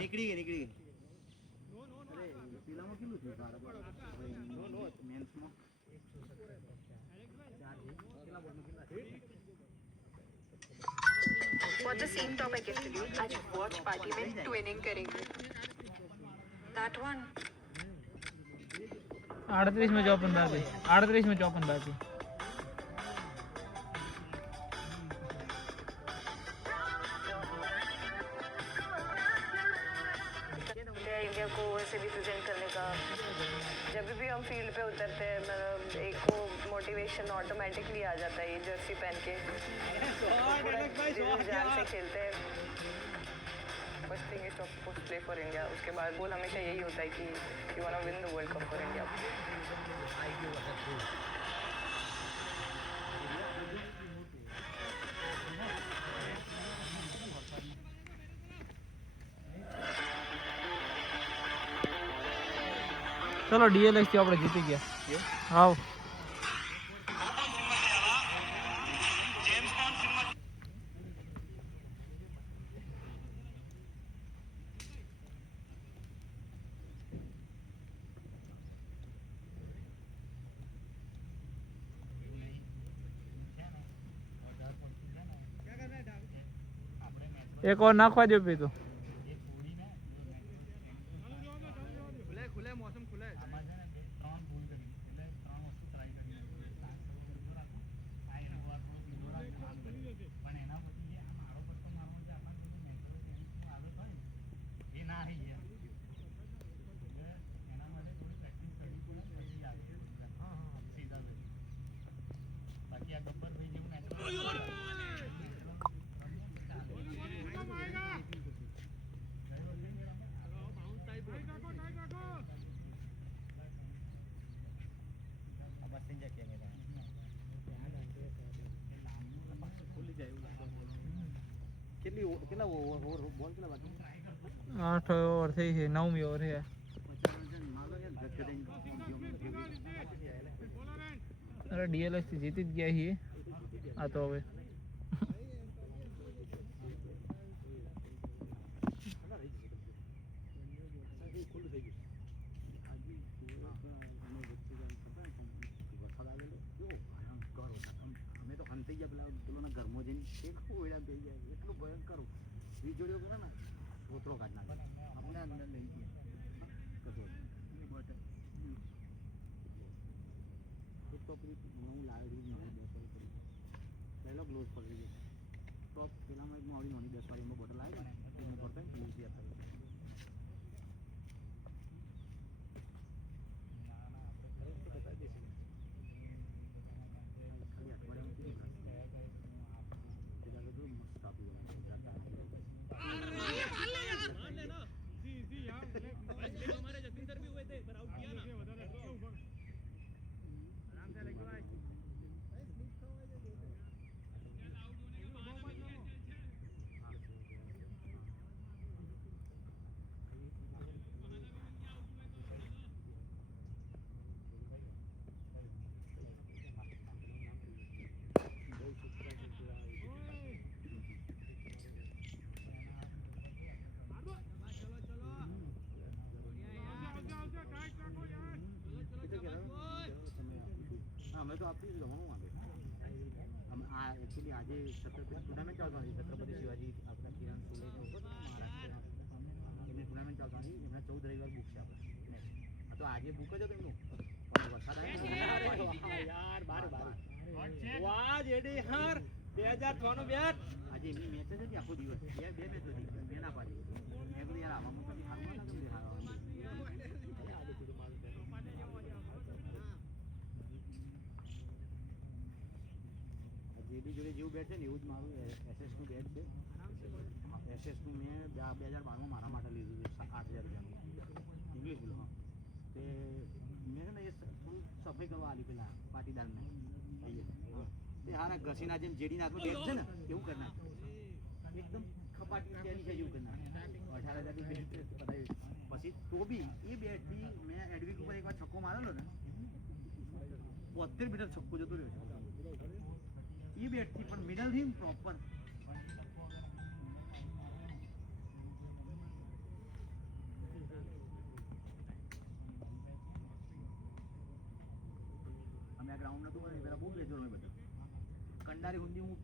નીકળી ગઈ અરે પેલામાં કેટલું થયું મેન્સમાં What the same topic yesterday. आज watch party में twinning करेंगे. That one. 38 में 54 बाकी 38 में 54 बाकी इंडिया को वैसे भी प्रेजेंट करने का जब भी हम फील्ड पे उतरते हैं मतलब एक को मोटिवेशन ऑटोमेटिकली आ जाता है ये जर्सी पहन के पूरा दिल जान से खेलते हैं first thing is to play for India उसके बाद गोल हमेशा यही होता है कि you want to win the world cup for India ચલો ડીએલએક્સ થી આપણે જીતી ગયા આવ એક ઓર નાખવા દો પીતું खुले मौसम खुला है કેટલા ઓવર બોલ કેટલા બાકી 8 ઓવર થઈ છે 9મી ઓવર છે અરે ડીએલએક્સ થી જીતી જ ગયા છીએ આ તો હવે અમે તો હંતાઈ ગયા પેલા પેલોના ઘરમાં જઈને એક ઓયડા થઈ ગયા એટલું ભયંકર વીજળીઓ કરે ને કોતરો કાઢ નાખે આપણે અંદર લઈ ગયા એક તો પેલી હું લાવી નવી 10 વાળી પડી પહેલો ગ્લોઝ પડી ગયો ટોપ પેલામાં એક મારી નાની 10 વાળીમાં બોટલ આવી એમાં પડતા ને ગ્લોઝ યાદ થાય અમે તો આપી જવાનું માંગે આ એકચ્યુઅલી આજે ટુર્નામેન્ટ ચાલવાની છત્રપતિ શિવાજી આપણા કિરણ સુલે મહારાષ્ટ્ર એમની ટુર્નામેન્ટ ચાલવાની એમના 14 રવિવાર બુક છે આપણે આ તો આજે બુક જ હતું એમનું પણ વરસાદ આવ્યો યાર બાર વાહ જેડી હાર 2006 નું બેટ આજે એમની મેચ જ હતી આખો દિવસ બે મેચ હતી મેં ના પાડી મેં કીધું યાર આમાં મોટા હારવા ના ગમે હારવા જેડી જોડે જેવું બેટ છે ને એવું જ મારું એસએસનું બેટ છે એસએસનું મેં 2012માં મારા માટે લીધું છે 8000 રૂપિયાનું ઇંગ્લિશ બોલો હા તે મેં ને એ થોડું સફાઈ કરવા આલી પેલા પાટીદારને તે હારા ઘસીના જેમ જેડીના હાથમાં બેટ છે ને એવું કરી નાખ એકદમ ખપાટી તેની છે એવું કરી નાખ 18000 ની બેટ પછી તો બી એ બેટથી મેં એડવિક ઉપર એકવાર છક્કો મારેલો ને 72 મીટર છક્કો જતો રહ્યો છે એ બેટથી, પણ મિડલથી પ્રોપર. અમે આ ગ્રાઉન્ડ નતું બને પેલા બહુ બેચો રમે બધા. કંડારી હુંડી હું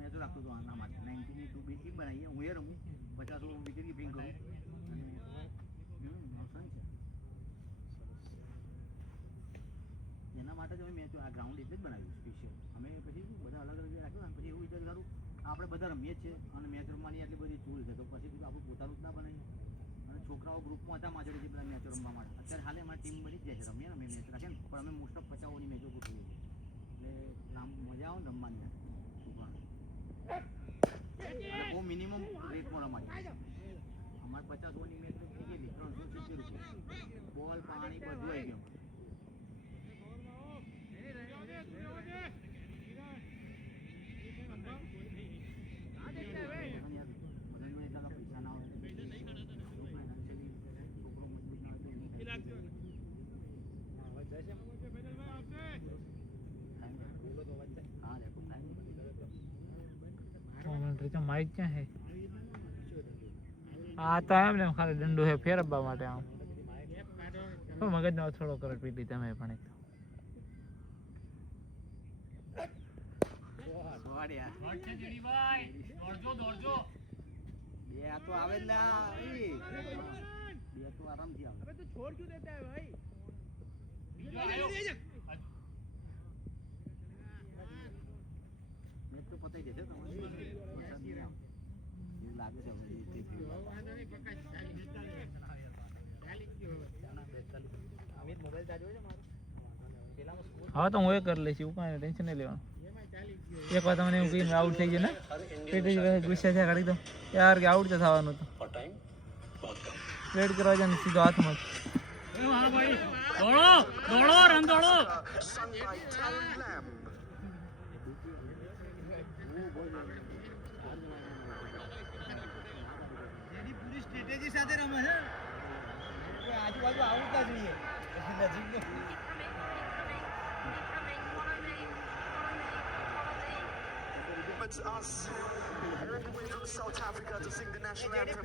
મેચો રાખતો હતો આના માટે. 90 ટુ બી ટીમ બનાવીએ, હું એ રમું 50 વિકેટ કીપિંગ કરું અને છે. એના માટે જ અમે મેચો આ ગ્રાઉન્ડ એટલે જ બનાવ્યું સ્પેશિયલ. અમે પછી બધા અલગ અલગ રાખ્યું, પછી એવું વિચાર કરું આપણે બધા રમીએ જ છે અને મેચ રમવાની આટલી બધી ટૂલ છે, તો પછી આપણું પોતાનું જ ના બનાવીએ. અને છોકરાઓ ગ્રુપમાં હતા માજડી છે બધા મેચો રમવા માટે. અત્યારે હાલે અમારી ટીમ બની જ જાય છે, રમીએ ને અમે મેચ રાખીએ ને, પણ અમે મોસ્ટ ઓફ 50 મેચો ગોઠવીએ છીએ, એટલે મજા આવે ને રમવાની છોકરાને. અને બહુ મિનિમમ રેટમાં રમાડીએ. અમારે 50 ઓવરની મેચ કેટલી 370 રૂપિયા, બોલ પાણી બધું આવી ગયું. માઇક ક્યાં હે? આ તો એમ ને ખાલી દંડો હે ફેરવવા માટે. આમ મગજનો થોડો કરો પીટી તમે પણ એક બે તો આવે જ બે તો આરામથી આવે. તો છોડ ક્યું દેતા હે ભાઈ? મેચ તો પતાઈ જશે તમારે. એવું લાગે છે હવે તો હું એ કરી લઈશ, એવું કાંઈ ટેન્શન નહીં લેવાનું. એક વાર તમને એવું કહીને આઉટ થઈ જાય ને પેટી ગુસ્સા થયા કાઢી દો યાર કે આઉટ તો થવાનું હતું. ટ્રેડ કરવા જાય ને સીધો હાથમાં. હા ભાઈ દોડો દોડો રન દોડો. પૂરી સ્ટ્રેટેજી સાથે રમે છે, આજુબાજુ આવતા જોઈએ નજીક. It's us all the way from South Africa to sing the national anthem.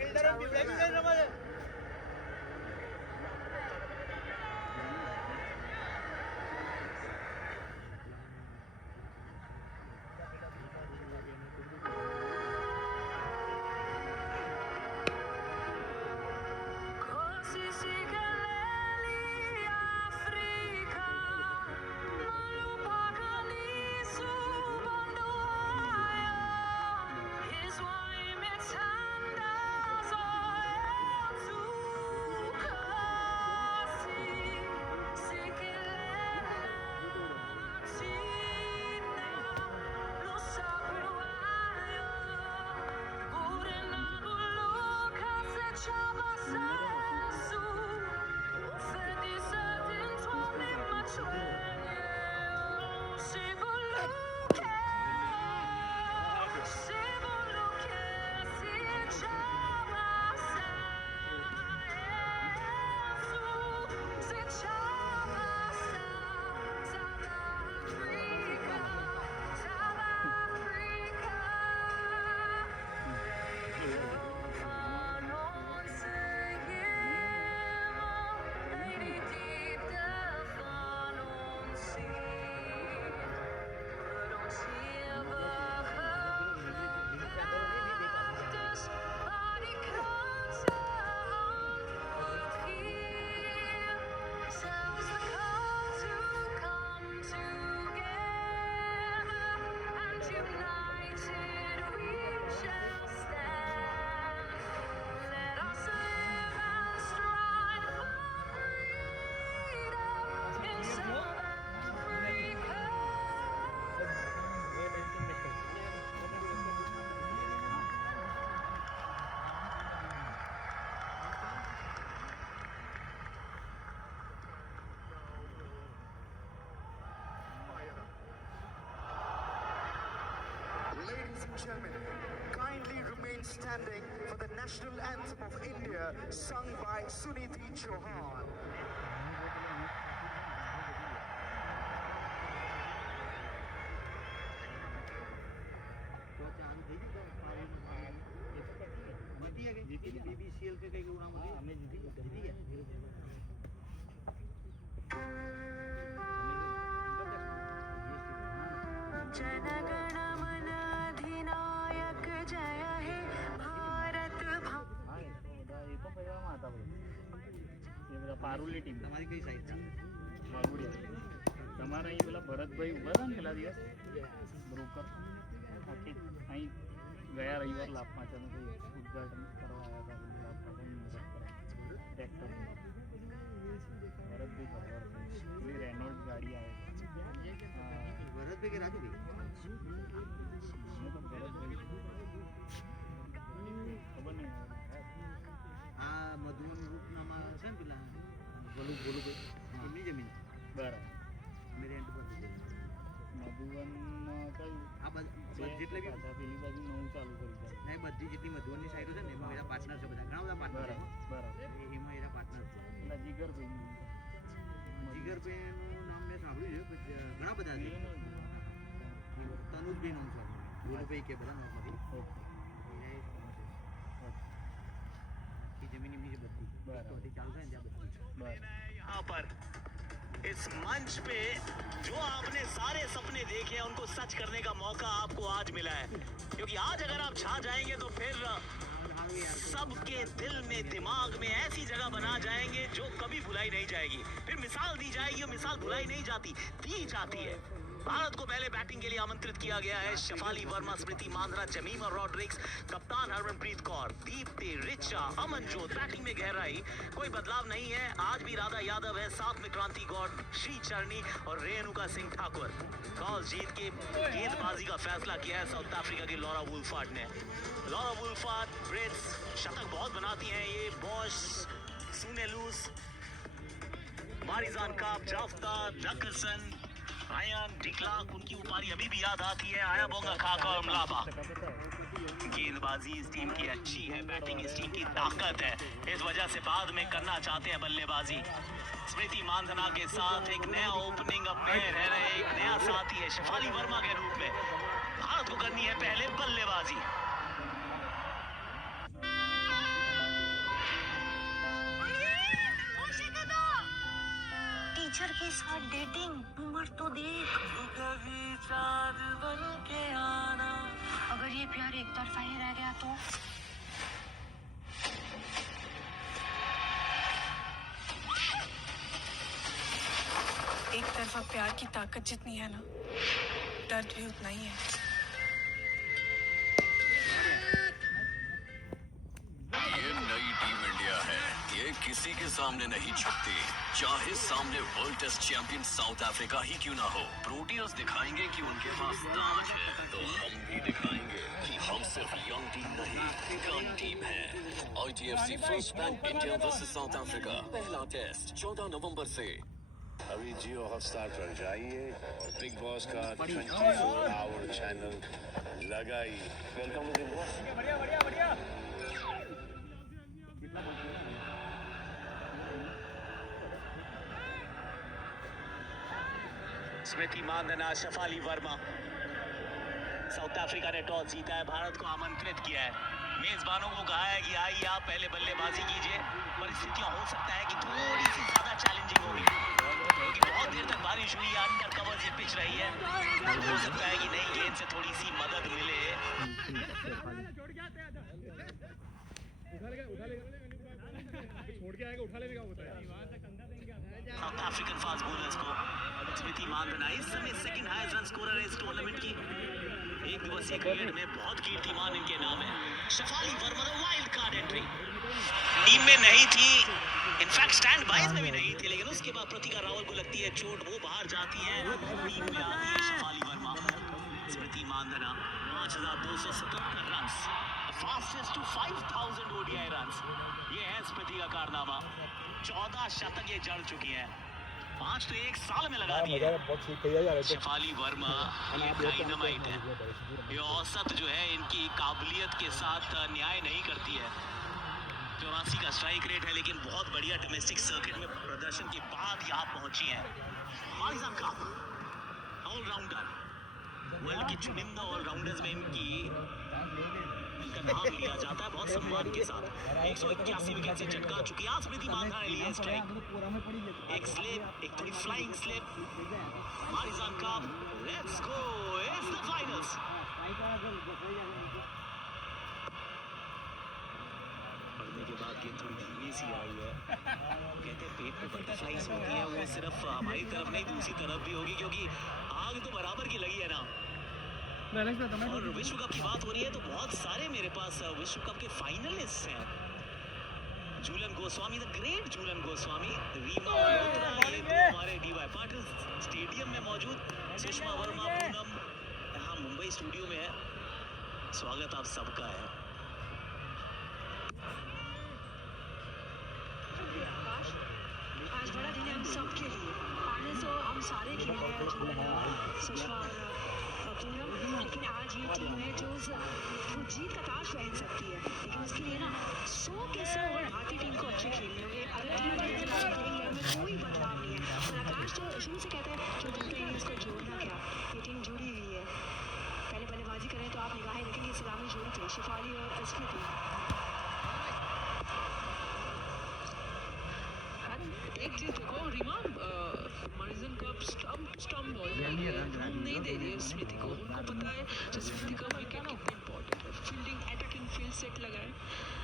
Ladies and gentlemen, kindly remain standing for the national anthem of India sung by Sunidhi Chauhan. BBCL के कई नाम होती है हमने जीती है जनगण मन अधिनायक जय हे भारत ये तो पहला में आता भाई ये मेरा पारुली टीम તમારી કઈ સાઈડ છે મારુડિયા તમારા અહીં પેલા ભરતભાઈ ઉભા હતા ને પેલા દિવસ બ્રોકર આખી અહીં ગયા રવિવાર લાભપાચાનું કોઈ ઉદ્ઘાટન કરવા આવ્યા હતા લાભપાચાનું ટ્રેક્ટર ભરતભાઈ ખબર પેલી રેનોલ્ડ ગાડી આવે ભરતભાઈ કે રાજુભાઈ મને તો ભરતભાઈ ખબર નહીં આ મધુવન ગ્રુપનામાં છે ને પેલા ભોલુભાઈ એમની જમીન બરાબર અમે રેન્ટ પર લીધી મધુવન કયું આ જેટલે બી પાછા પેલી બાજુ નવું ચાલુ કર્યું છે ના બધી જેટલી મધુવનની સાઈડો છે ને એમાં એના પાર્ટનર છે બધા ઘણા બધા પાર્ટનર છે બરાબર એમાં એના પાર્ટનર છે પેલા જીગરભાઈ જીગરભાઈનું નામ મેં સાંભળ્યું છે પણ ઘણા બધા છે તનુજભાઈ નામ છે ભોલુભાઈ કે બધા નામમાંથી જમીન એમની છે બધી બધી ચાલુ થાય ને ત્યાં બધી यहाँ पर इस मंच पे जो आपने सारे सपने देखे हैं उनको सच करने का मौका आपको आज मिला है क्योंकि आज अगर आप छा जाएंगे तो फिर सबके दिल में दिमाग में ऐसी जगह बना जाएंगे जो कभी भुलाई नहीं जाएगी फिर मिसाल दी जाएगी और मिसाल भुलाई नहीं जाती दी जाती है भारत को पहले बैटिंग के लिए आमंत्रित किया गया है शेफाली वर्मा, स्मृति मांद्रा, जमीमा रॉड्रिक्स, कप्तान हरमनप्रीत कौर, दीप्ति, रिचा, अमनजोत। बैटिंग में गहराई कोई बदलाव नहीं है, आज भी राधा यादव है, साथ में क्रांति गौड़, श्री चरनी और रेणुका सिंह ठाकुर। टॉस जीत के गेंदबाजी का फैसला किया है साउथ अफ्रीका की लॉरा वुल्फार्ड ने। लॉरा वुल्फार्ड ब्रिट्स शतक बहुत बनाती हैं ये, बॉश, सुनेलूस, मारिजान काप, जाफ्ता, डकरसन, आयन, डिक्लार्क, उनकी उपारी अभी भी याद आती है, आया बोंगा खाका और मलाबा। गेंदबाजी इस टीम की अच्छी है, बैटिंग इस टीम की ताकत है, इस वजह से बाद में करना चाहते हैं बल्लेबाजी। स्मृति मांधना के साथ एक नया ओपनिंग अप में रह रहे एक नया साथी है शेफाली वर्मा के रूप में। भारत को करनी है पहले बल्लेबाजी। टीचर के साथ डेटिंग, उम्र तो देख। अगर ये प्यार एक तरफा ही रह गया तो एक तरफा प्यार की ताकत जितनी है ना, दर्द भी उतना ही है। ये नई टीम इंडिया है, ये किसी के सामने नहीं झुकती, चाहे सामने world test champion South Africa ही क्यों ना हो। प्रोटियर्स दिखाएंगे कि उनके पास ताज है, तो हम भी दिखाएंगे कि हम सिर्फ यंग टीम नहीं, गन टीम है। ITFC first bank India versus south Africa, पहला टेस्ट 14 नवंबर से। अभी जियो हॉटस्टार पर जाइए और बिग बॉस का 24 आवर चैनल लगाइए। Welcome to Bigg Boss. Smriti Mandhana, Shafali Verma. South Africa ने टॉस जीता है, भारत को आमंत्रित किया है, मेजबानों को कहा है कि आइए आप पहले बल्लेबाजी कीजिए। परिस्थितियां हो सकता है कि थोड़ी सी ज्यादा चैलेंजिंग होगी क्योंकि बहुत देर तक बारिश हुई है, अंडर कवर ये पिच रही है, हो सकता है कि नई गेंद से थोड़ी सी मदद मिले। साउथ अफ्रीकन फास्ट बॉलर्स को स्मृति मांधना इस समय सेकंड हाईएस्ट रन स्कोरर है इस टूर्नामेंट की। एक दिवसीय क्रिकेट में बहुत कीर्तिमान इनके नाम है। Shefali Verma wild card entry, team में नहीं थी, इनफैक्ट स्टैंड बाइज में भी नहीं थी, लेकिन उसके बाद प्रतिका रावल को लगती है चोट, वो बाहर जाती है, टीम में आती है Shefali Verma. Smriti Mandhana 5277 run, fastest to 5000 ODI run, ये है स्मृति का कारनामा। 14 शतक ये जड़ चुकी है, 5 तो एक साल में लगा दिए। शेफाली वर्मा ये डायनामाइट है, ये औसत जो है इनकी काबिलियत के साथ न्याय नहीं करती है। 84 का स्ट्राइक रेट है, लेकिन बहुत बढ़िया डोमेस्टिक सर्किट में प्रदर्शन के बाद यहाँ पहुंची है। मारिजान काप ऑलराउंडर, वर्ल्ड के चुनिंदा ऑलराउंडर्स में इनकी का नाम लिया जाता है बहुत सम्मान के साथ। 181 विकेट से चटका चुकी आज स्मृति मानधन ने लिया स्ट्राइक। एक स्लिप, एक थोड़ी flying slip. Marizanne cup, let's go, it's the finals. पढ़ने के बाद गेंद थोड़ी धीमी सी आई है। कहते हैं पेट में बटरफ्लाइज होती है, वो सिर्फ हमारी तरफ नहीं दूसरी तरफ भी होगी, क्योंकि आग तो बराबर की लगी है ना। और विश्व कप की बात हो रही है तो बहुत सारे मेरे पास विश्व कप के फाइनलिस्ट हैं। झूलन गोस्वामी, द ग्रेट झूलन गोस्वामी, रीमा मल्होत्रा, ये तो हमारे डीवाई पाटिल स्टेडियम में मौजूद, सुषमा वर्मा, पूनम यहाँ मुंबई स्टूडियो में है। स्वागत आप सबका है। आज बड़ा दिन है हम सबके लिए। पाने तो हम सारे खेल रहे हैं, सुषमा और पूनम, लेकिन आज ये टीम है जो जीत का ताज पहन सकती है, लेकिन उसके लिए ना 100 के 100 ओवर भारतीय टीम को अच्छे खेलने होंगे। अगर टीम खेलेंगे हमें कोई बदलाव नहीं है। और आकाश तो शुरू से कहते हैं जो दूसरे इनिंग्स को जोड़ना क्या, ये टीम जुड़ी हुई है। पहले बल्लेबाजी करें तो आप निगाहें देखेंगे सलामी जोड़ी थे शेफाली और स्मृति। एक चीज देखो Reema, Marizanne Kapp stump ball नहीं दे रही है स्मृति को। उनको पता है जो स्मृति का विकेट कितना इंपॉर्टेंट है। फील्डिंग अटैकिंग फील्ड सेट लगाए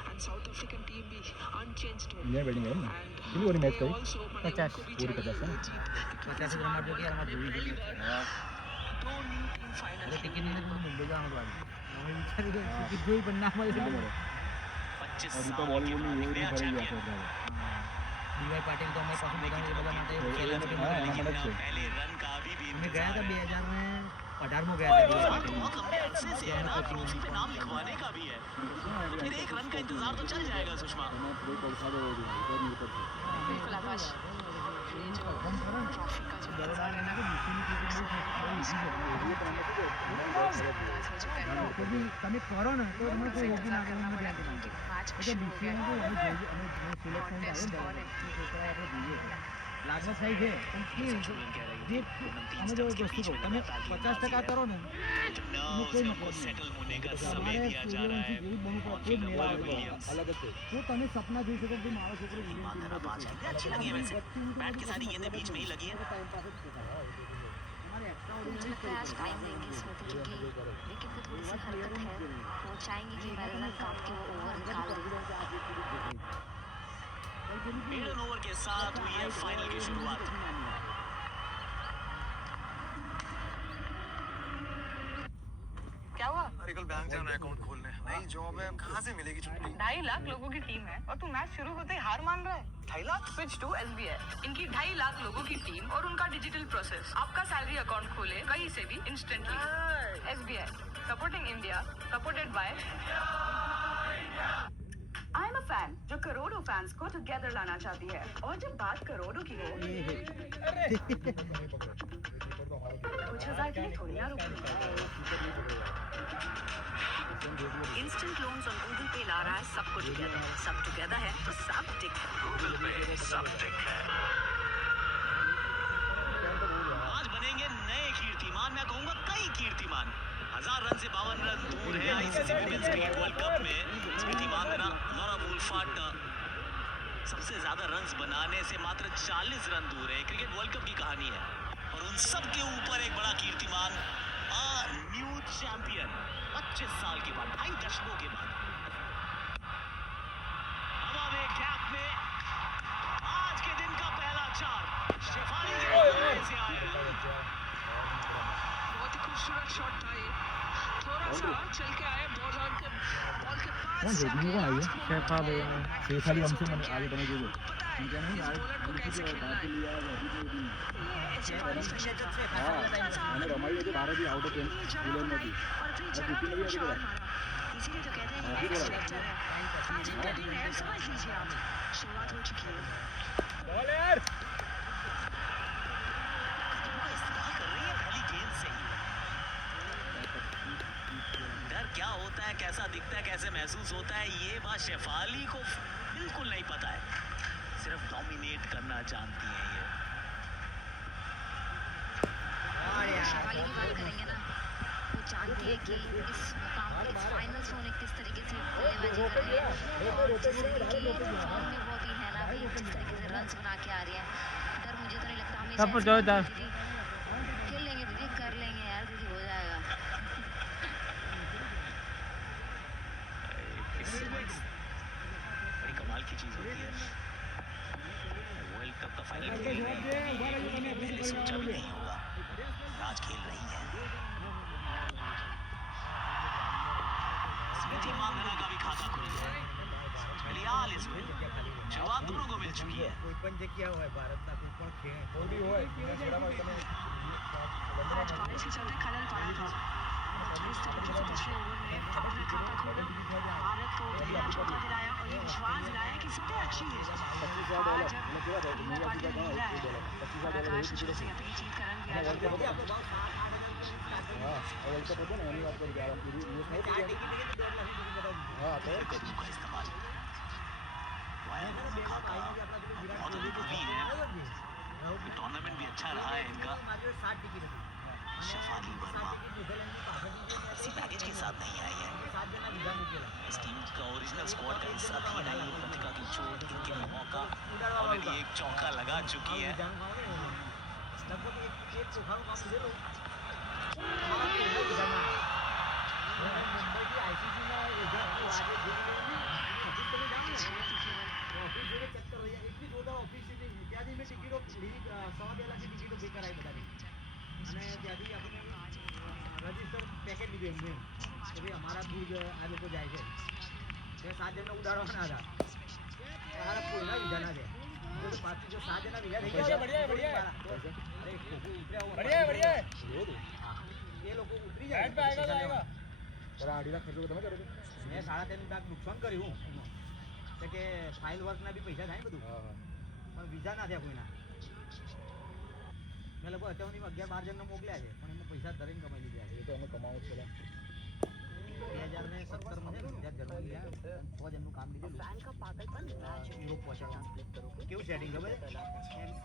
एंड साउथ अफ्रीकन टीम भी अनचेंज्ड है। इंडियन बैटिंग है ना, कितनी ओवर मैच करी? 50 पूरी 50 है ना, 50 रन मार दिया हमारा जोड़ी जीत गया। दो न्यू टीम फाइनल अरे टिकट नहीं तो मुंबई जाना वाली हमें विचार टिकट जो ही बनना हमारे लिए 25 और तो साल की बॉलीवुड में ये नया भरी हुआ चैंपियन। है। डीवाई पाटिल तो हमें पसंद है, बता मानते हैं पहले रन का अभी भी मैं गया था 2018 में में गया था बहुत लंबे अरसे से है ना, ट्रॉफी पे नाम लिखवाने का भी है, तो फिर एक रन का इंतजार तो चल जाएगा सुषमा। बिल्कुल आकाश, ये जो ट्रॉफी का जो इंतजार है ना, તમે કરો ને તો તમે કોઈ યોગી ના કરો मैच शुरू हो गया है। સિલેક્શન આવે ને આપણે જોઈએ લાગવા થાય છે પણ જે અમે જો વસ્તુ કહું તમે 50% કરો ને એનું કોઈ મતલબ सेटल होने का समय તમારે दिया जा रहा है। જેવું બનવું પડે તો જ મેળા આવે અલગ જ છે જો તમે સપના જોઈ શકો કે મારો છોકરો मान धरा पाँच है, अच्छी लगी है वैसे, बैट के साथ ही गेंदें बीच में ही लगी है। मुझे लगता है आज टाइम देंगे स्मृति, क्योंकि विकेट पे थोड़ी सी हरकत है, वो चाहेंगे कि मैरिजन काट के वो ओवर निकाल दें। 1.5 ओवर के साथ हुई है फाइनल की शुरुआत। क्या हुआ? अरे कल बैंक जाना है अकाउंट खोलने, नई जॉब है, कहाँ से मिलेगी छुट्टी? 2.5 लाख लोगों की टीम है और तू मैच शुरू होते ही हार मान रहा है। 2.5 लाख? Switch to SBI। इनकी 2.5 लाख लोगों की टीम और उनका डिजिटल प्रोसेस। आपका सैलरी अकाउंट खोले कहीं से भी instantly. SBI, supporting India, supported by. I am a fan जो करोड़ों फैंस को टुगेदर लाना चाहती है, और जब बात करोड़ों की हो कुछ हजार के लिए थोड़ी ना रुकेंगे। इंस्टेंट लोन्स ऑन गूगल पे ला रहा है सबको टुगेदर। सब टुगेदर है तो सब टिक है। गूगल पे सब टिक है। आज बनेंगे नए कीर्तिमान, मैं कहूंगा कई कीर्तिमान। 1000 रन से 52 रन दूर है ICC women's cricket world cup में स्मृति मानधना, लॉरा वुल्फार्ट सबसे ज्यादा रन्स बनाने से मात्र 40 रन दूर है। क्रिकेट वर्ल्ड कप की कहानी है, और उन सब के ऊपर एक बड़ा कीर्तिमान, न्यू चैंपियन 25 साल के बाद, 2.5 दशकों के बाद। हवा में गैप में आज के दिन का पहला 4 शेफाली के बल्ले से आया। बहुत ही खूबसूरत शॉट था ये, थोड़ा सा चल के आए बॉल के पास शेफाली हमसे मैंने आगे बने जो ठीक है नहीं यार कैसे खेलना है। मैंने रमाई है 12 भी आउट ऑफ 10 स्कूल में भी और फिर जगह पे वो शॉट मारा, इसीलिए तो कहते हैं ये एक्स फैक्टर है। आज इनका दिन है, समझ लीजिए आप, शुरुआत हो चुकी है। बॉलर कर रही है पहली गेंद से ही। डर क्या होता है, कैसा दिखता है, कैसे महसूस होता है, ये बात शेफाली को बिल्कुल नहीं पता है। सिर्फ डोमिनेट करना जानती है ये। शेफाली की बात करेंगे ना, वो जानते हैं कि इस मुकाम पर इस फाइनल्स में उन्हें किस तरीके से बल्लेबाजी करनी है और जिस तरीके की फॉर्म में वो अभी है ना, अभी जिस तरीके से रन्स बना के आ रही हैं, डर मुझे तो नहीं लगता हमेशा कब जाओ इधर। खेल लेंगे दीदी, कर लेंगे यार दीदी, हो जाएगा। बड़ी कमाल की चीज होती है वर्ल्ड कप का फाइनल खेल रही है, मैंने सोचा भी नहीं होगा आज खेल रही है। स्मृति मांगना का भी खाता खुल गया, बलियाल इसमें शुरुआत दोनों को मिल चुकी है। કોઈ પણ જગ્યા હોય ભારતના કોઈ પણ ખેલ કોઈ બી હોય છોડામાં તમે आज बारिश के चलते खलल पड़ा था, इस तरीके से पिछले ओवर में अपना खाता खोला, भारत को पहला चौका दिलाया और ये विश्वास दिलाया कि स्थिति अच्छी है। आज टीम पार्टी मिल रहा है, आकाश शुरू से अपनी जीत का रंग दिया વર્લ્ડ કપ હતો ને એની વાત કરી યાર પૂરી ન્યૂઝ નહીં થઈ હા તો टेक्निक का इस्तेमाल बहुत अधिक हुई है, टूर्नामेंट भी अच्छा रहा है इनका। शफाली वर्मा किसी पैकेज के साथ नहीं आई है, इस टीम का ओरिजिनल स्क्वाड का हिस्सा थी नहीं। प्रतिका की चोट, इनके लिए मौका, ऑलरेडी एक चौका लगा चुकी है। રજીસ્ટર પેકેજ લીધું એમને કે ભાઈ અમારા થ્રુ જ આ લોકો જાય છે, તે 7 જણને ઉડાડવાના હતા, મારા કોઈના વિધા ના દે જો તો પાછી જો 7 જણા વિધા થઈ ગયા બઢિયા બઢિયા અરે ખોખું ઉતર્યા બઢિયા બઢિયા એ લોકો ઉતરી જાય પર આડી લાખ ખર્ચો તમે કરો મેં 3.5 લાખ નુકસાન કર્યું કે ફાઇલ વર્કના બી પૈસા થાય બધું પણ વિઝા ના થયા કોઈના। મેં લગભગ અત્યાર 11-12 જણને મોકલ્યા છે પણ એમાં પૈસા ધરીને કમાઈ લીધા છે। એ તો અમે કમાવું જ છે 2017 માં ગુજરાત જર્મની ગયા 6 જણનું કામ લીધેલું યુરોપ પહોંચાડવા કેવું સેટિંગ ખબર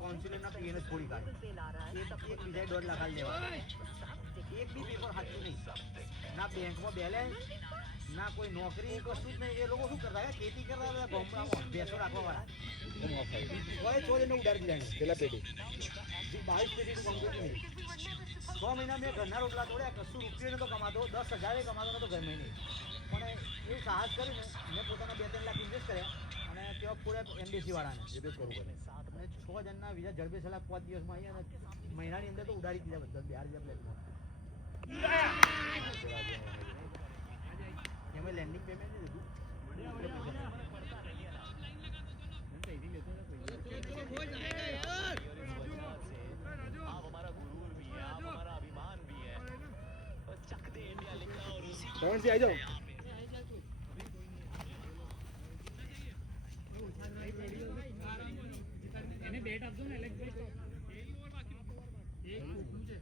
કોન્સ્યુલેટના પીએને થોડી કાઢે એક બીજા 1.5 લાખ આલી દેવા, એક બી પેપર સાચું નહીં, ના બેંકમાં બેલેન્સ ના કોઈ નોકરી કશું જ નહીં। એ લોકો શું કરતા ખેતી કરતા હતા ગામડામાં ભેંસો રાખવા વાળા કોઈ 6 જણને ઉડાડી દીધા કેટલા પેટી 22 પેટીનું કમ્પ્લીટ નહીં। 6 મહિના મેં ઘરના રોટલા તોડ્યા, કશું રૂપિયો નતો કમાતો, 10,000 કમાતો નતો ઘર મહિને, પણ એવું સાહસ કરીને મેં પોતાના 2-3 લાખ ઇન્વેસ્ટ કર્યા અને ત્યાં પૂરા એમ્બેસી વાળાને એ બી કરવું પડે। અને 6 જણના વિઝા જડબે સલાહ 5 દિવસમાં આવી અને મહિનાની અંદર તો ઉડાડી દીધા બધા બિહાર જેવા પ્લેટમાં। એમાં લેન્ડિંગ પેમેન્ટ નહીં દીધું आप हमारा गुरूर भी है, आप हमारा अभिमान भी है, बस चक दे इंडिया लिखा और उसी શ્રવણ થી આવી જાઓ એને બેટ આપજો ને એલેક્સભાઈ, એક ખોખું છે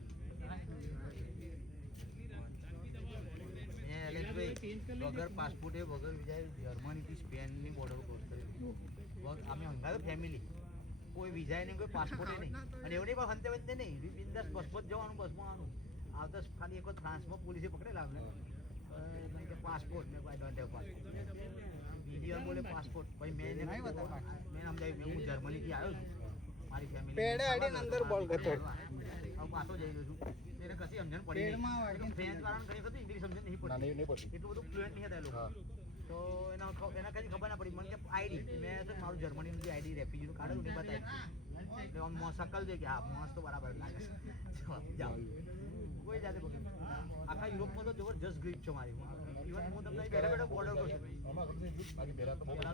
વગર પાસપોર્ટે વગર વિઝાએ જર્મનીથી સ્પેનની બોર્ડર ક્રોસ કરી અમે હંગાતો ફેમિલી, કોઈ વિઝાએ નહીં કોઈ પાસપોર્ટે નહીં અને એવું નહીં પણ હંતે વંતે નહીં બિંદાસ બસમાં જવાનું બસમાં આવવાનું આવતા ખાલી એક વખત ફ્રાન્સમાં પોલીસે પકડેલા અમને કે પાસપોર્ટ ને કોઈ ડોન્ટ હેવ પાસપોર્ટ બીજી બોલે પાસપોર્ટ પછી મેં એને સમજાવ્યું હું જર્મનીથી આવ્યો છું મારી ફેમિલી પેડે આડીને અંદર બોલ ગતો હવે પાછો જઈ રહ્યો છું એને કશી સમજણ પડી નહીં ફ્રેન્ચ વાળાને કઈ થતું ઇંગ્લિશ સમજણ નહીં પડી એટલું બધું ફ્લુએન્ટ નહીં હતા એ લોકો તો એના કઈ ખબર ના પડી મને કે આઈડી મેં તો મારું જર્મનીનું જે આઈડી રેફ્યુજીનું કાઢેલું નહીં બતાવી એટલે આમ શકલ છે કે હા મોસ તો બરાબર લાગે જાઓ કોઈ જાતે આખા યુરોપમાં તો જબરજસ્ત ગ્રીપ છે મારી ઇવન હું તમને બેઠા બેઠા બોર્ડર પર છું પહેલા તો બોર્ડ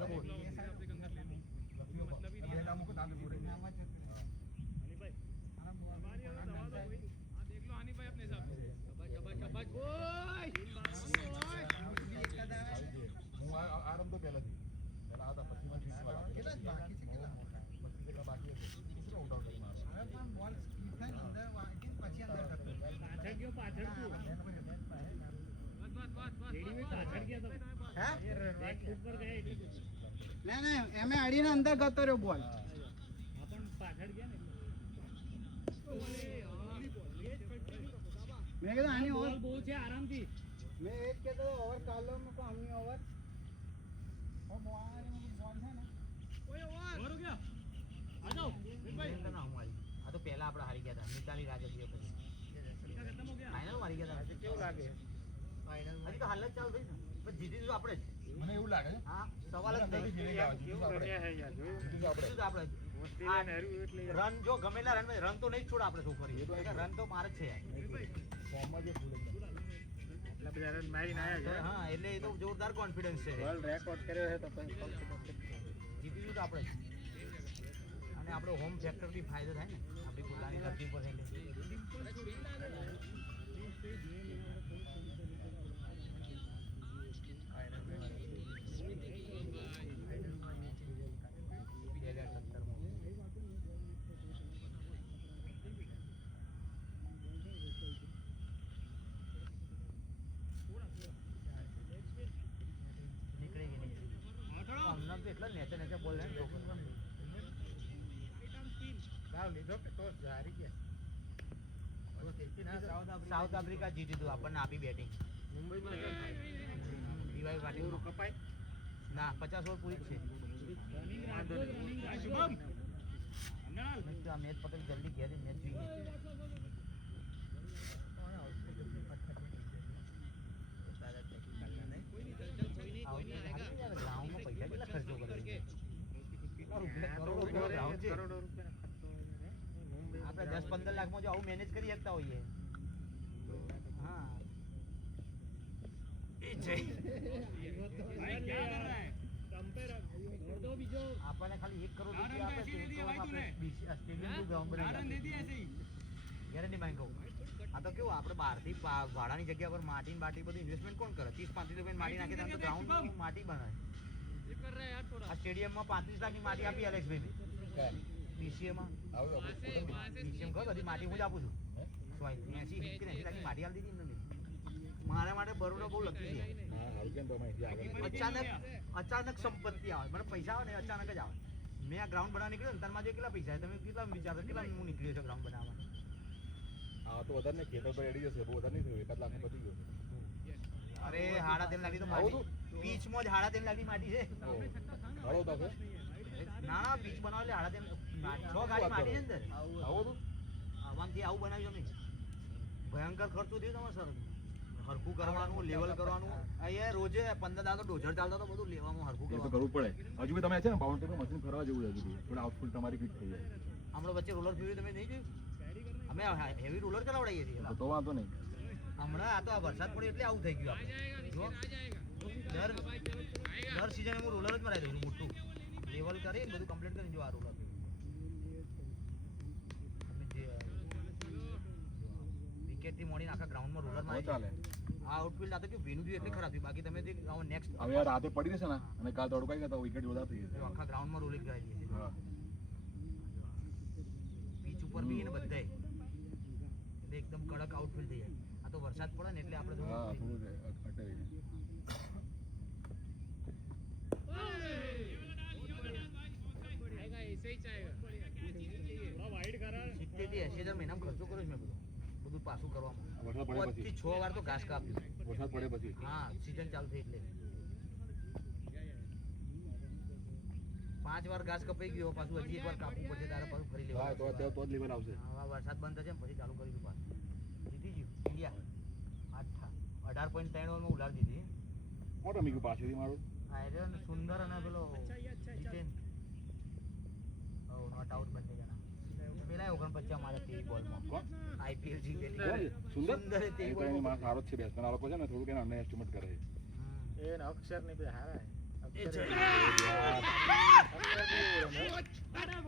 આરંભ તો પહેલાથી પહેલા હતા પછી માં ઠીક વાળા કેટલા બાકી છે કેટલા બાકી છે આઉટ આઉટ કરી મારો અરે પણ બોલ સ્કીપ થાય અંદર વાગી પછી અંદર કરતો પાછળ ગયો પાછળ ગયો બસ રેડી પાછળ ગયા તો હે બેક ફૂટ પર ગયા એટલે ના ના એમે અડીને અંદર ગતો રહ્યો બોલ પણ પાછળ ગયા ને મેં કીધું આની ઓવર બહુ છે આરામથી મેં એ જ કહેતો ઓવર કાઢલો મેં કહું આમની ઓવર આ તો પહેલા આપણે હારી ગયા હતા મિતાલી રાજકીય પછી ફાઇનલ હારી ગયા હતા કેવું લાગે ફાઇનલ હજી તો હાલ જ ચાલુ થઈ ને પણ જીતી તો આપણે જ મને એવું લાગે છે હા સવાલ જ નહીં રન જો ગમેલા રન તો નહીં જ છોડ આપણે શું કરીએ રન તો મારે જ છે ફોર્મમાં જે ફૂલ એટલા બધા રન મારીને આવ્યા છે હા એટલે એ તો જોરદાર કોન્ફિડન્સ છે વર્લ્ડ રેકોર્ડ કર્યો છે તો જીતીશું તો આપણે અને આપણો હોમ ફેક્ટર બી ફાયદો થાય ને આપણી પોતાની ધરતી પર એટલે એટલા નેચે નેચે બોલ ને સાઉથ આફ્રિકા જીતી હતું આપણને આપી બેટિંગ મુંબઈ કપાય ના 50 ઓવર પૂરી જ છે આ મેચ પકડી જલ્દી ઘેર મેચ જોઈએ ગ્રાઉન્ડમાં પૈસા કેટલા ખર્ચો કરે આપણે 10-15 લાખમાં જો આવું મેનેજ કરી શકતા હોઈએ હા આપણને ખાલી 1 કરોડ રૂપિયા આપે તો 1 કરોડ આપણે સ્ટેડિયમનું ગ્રાઉન્ડ બનાવી ગેરંટી માંગો આ તો કેવું આપણે બહારથી ભાડાની જગ્યા પર માટી બાટી બધું ઇન્વેસ્ટમેન્ટ કોણ કરે 30-35 રૂપિયા માટી નાખે તો ગ્રાઉન્ડ માટી બનાવે આ સ્ટેડિયમમાં 35 લાખની માટી આપી એલેક્સભાઈ બીસીએમાં બીસીએમ ખબર બધી માટી હું જ આપું છું 80-90 લાખની માટી આપી દીધી ને મારા માટે બરોડા બહુ લખી છે અચાનક સંપત્તિ આવે મને પૈસા આવે ને અચાનક જ આવે મેં આ ગ્રાઉન્ડ બનાવવા નીકળ્યો ને તારમાં જે કેટલા પૈસા તમે કેટલા વિચારો કેટલા હું નીકળ્યો છું ગ્રાઉન્ડ બનાવવા હા તો વધારે નહીં ખેતર પર એડી જશે બહુ વધારે નહીં થયું 1 લાખ પતી ગયો અરે 3.5 લાખની તો માટી પીચમાં જ 3.5 લાખની માટી છે હાલો તો ના પીચ બનાવે 3.5 6 ગાડી માટી છે અંદર આવો તો આવામથી આવું બનાવ્યું અમે ભયંકર ખર્ચો થયો તમારે સર હરખું કરવાનું લેવલ કરવાનું અહીંયા રોજે 15 દાડા ડોઝર ચાલતા તો બધું લેવાનું હરખું કરવું પડે હજુ બી તમે છે ને બાઉન્ડરી મશીન કરવા જેવું હજુ થોડા આઉટફુલ તમારી ફિટ થઈ જાય હમણાં વચ્ચે રોલર ફ્યુરી તમે નહીં જોયું અમે હેવી રોલર ચલાવડાવીએ છીએ તો વાંધો નહીં હમણાં આ તો આ વરસાદ પડ્યો એટલે આવું થઈ ગયું દર સિઝન હું રોલર જ મરાવી દઉં છું મોટું લેવલ કરી બધું કમ્પ્લીટ કરીને જો આ રોલર વિકેટથી મોડીને આખા ગ્રાઉન્ડમાં રોલર મારી ચાલે આ આઉટફિલ્ડ આ તો કે ભીનું થયું એટલે ખરાબ થયું બાકી તમે નેક્સ્ટ હવે રાતે પડી રહેશે ને અને કાલ તડકાઈ ગયા તો વિકેટ વધારે થઈ જશે આખા ગ્રાઉન્ડમાં રોલિંગ કરાવી દઈએ હા પીચ ઉપર બી ને બધાય એટલે એકદમ કડક આઉટફિલ્ડ થઈ જાય આ તો વરસાદ પડે ને એટલે આપણે હા થોડું અટકાઈ મહિનામાં ખર્ચો કર્યો મેં બધું પાછું કરવામાં 5 થી 6 વાર તો ઘાસ કાપ્યું વરસાદ પડે પછી હા સીઝન ચાલુ થઈ એટલે 5 વાર ઘાસ કપાઈ ગયો પાછું હજી એક વાર કાપવું પડશે તારે પાછું ફરી લેવા તો જ લેવલ આવશે હા વરસાદ બંધ થશે ને પછી ચાલુ કરીશું પાછું જીતી ગયું ઇન્ડિયા 18.3 ઓવરમાં ઉલાડી દીધી મોટો મીકું પાછળથી મારું આયરન સુંદર અને પેલો જીતેન નોટ આઉટ બંને જણા પેલા 49 મારે 23 બોલમાં કોણ આઈપીએલ જીતેલી સુંદર તે બોલ માં સારો જ છે બેટ્સમેન આ લોકો છે ને થોડું કે અંડર એસ્ટિમેટ કરે એ અક્ષર ને બે હારા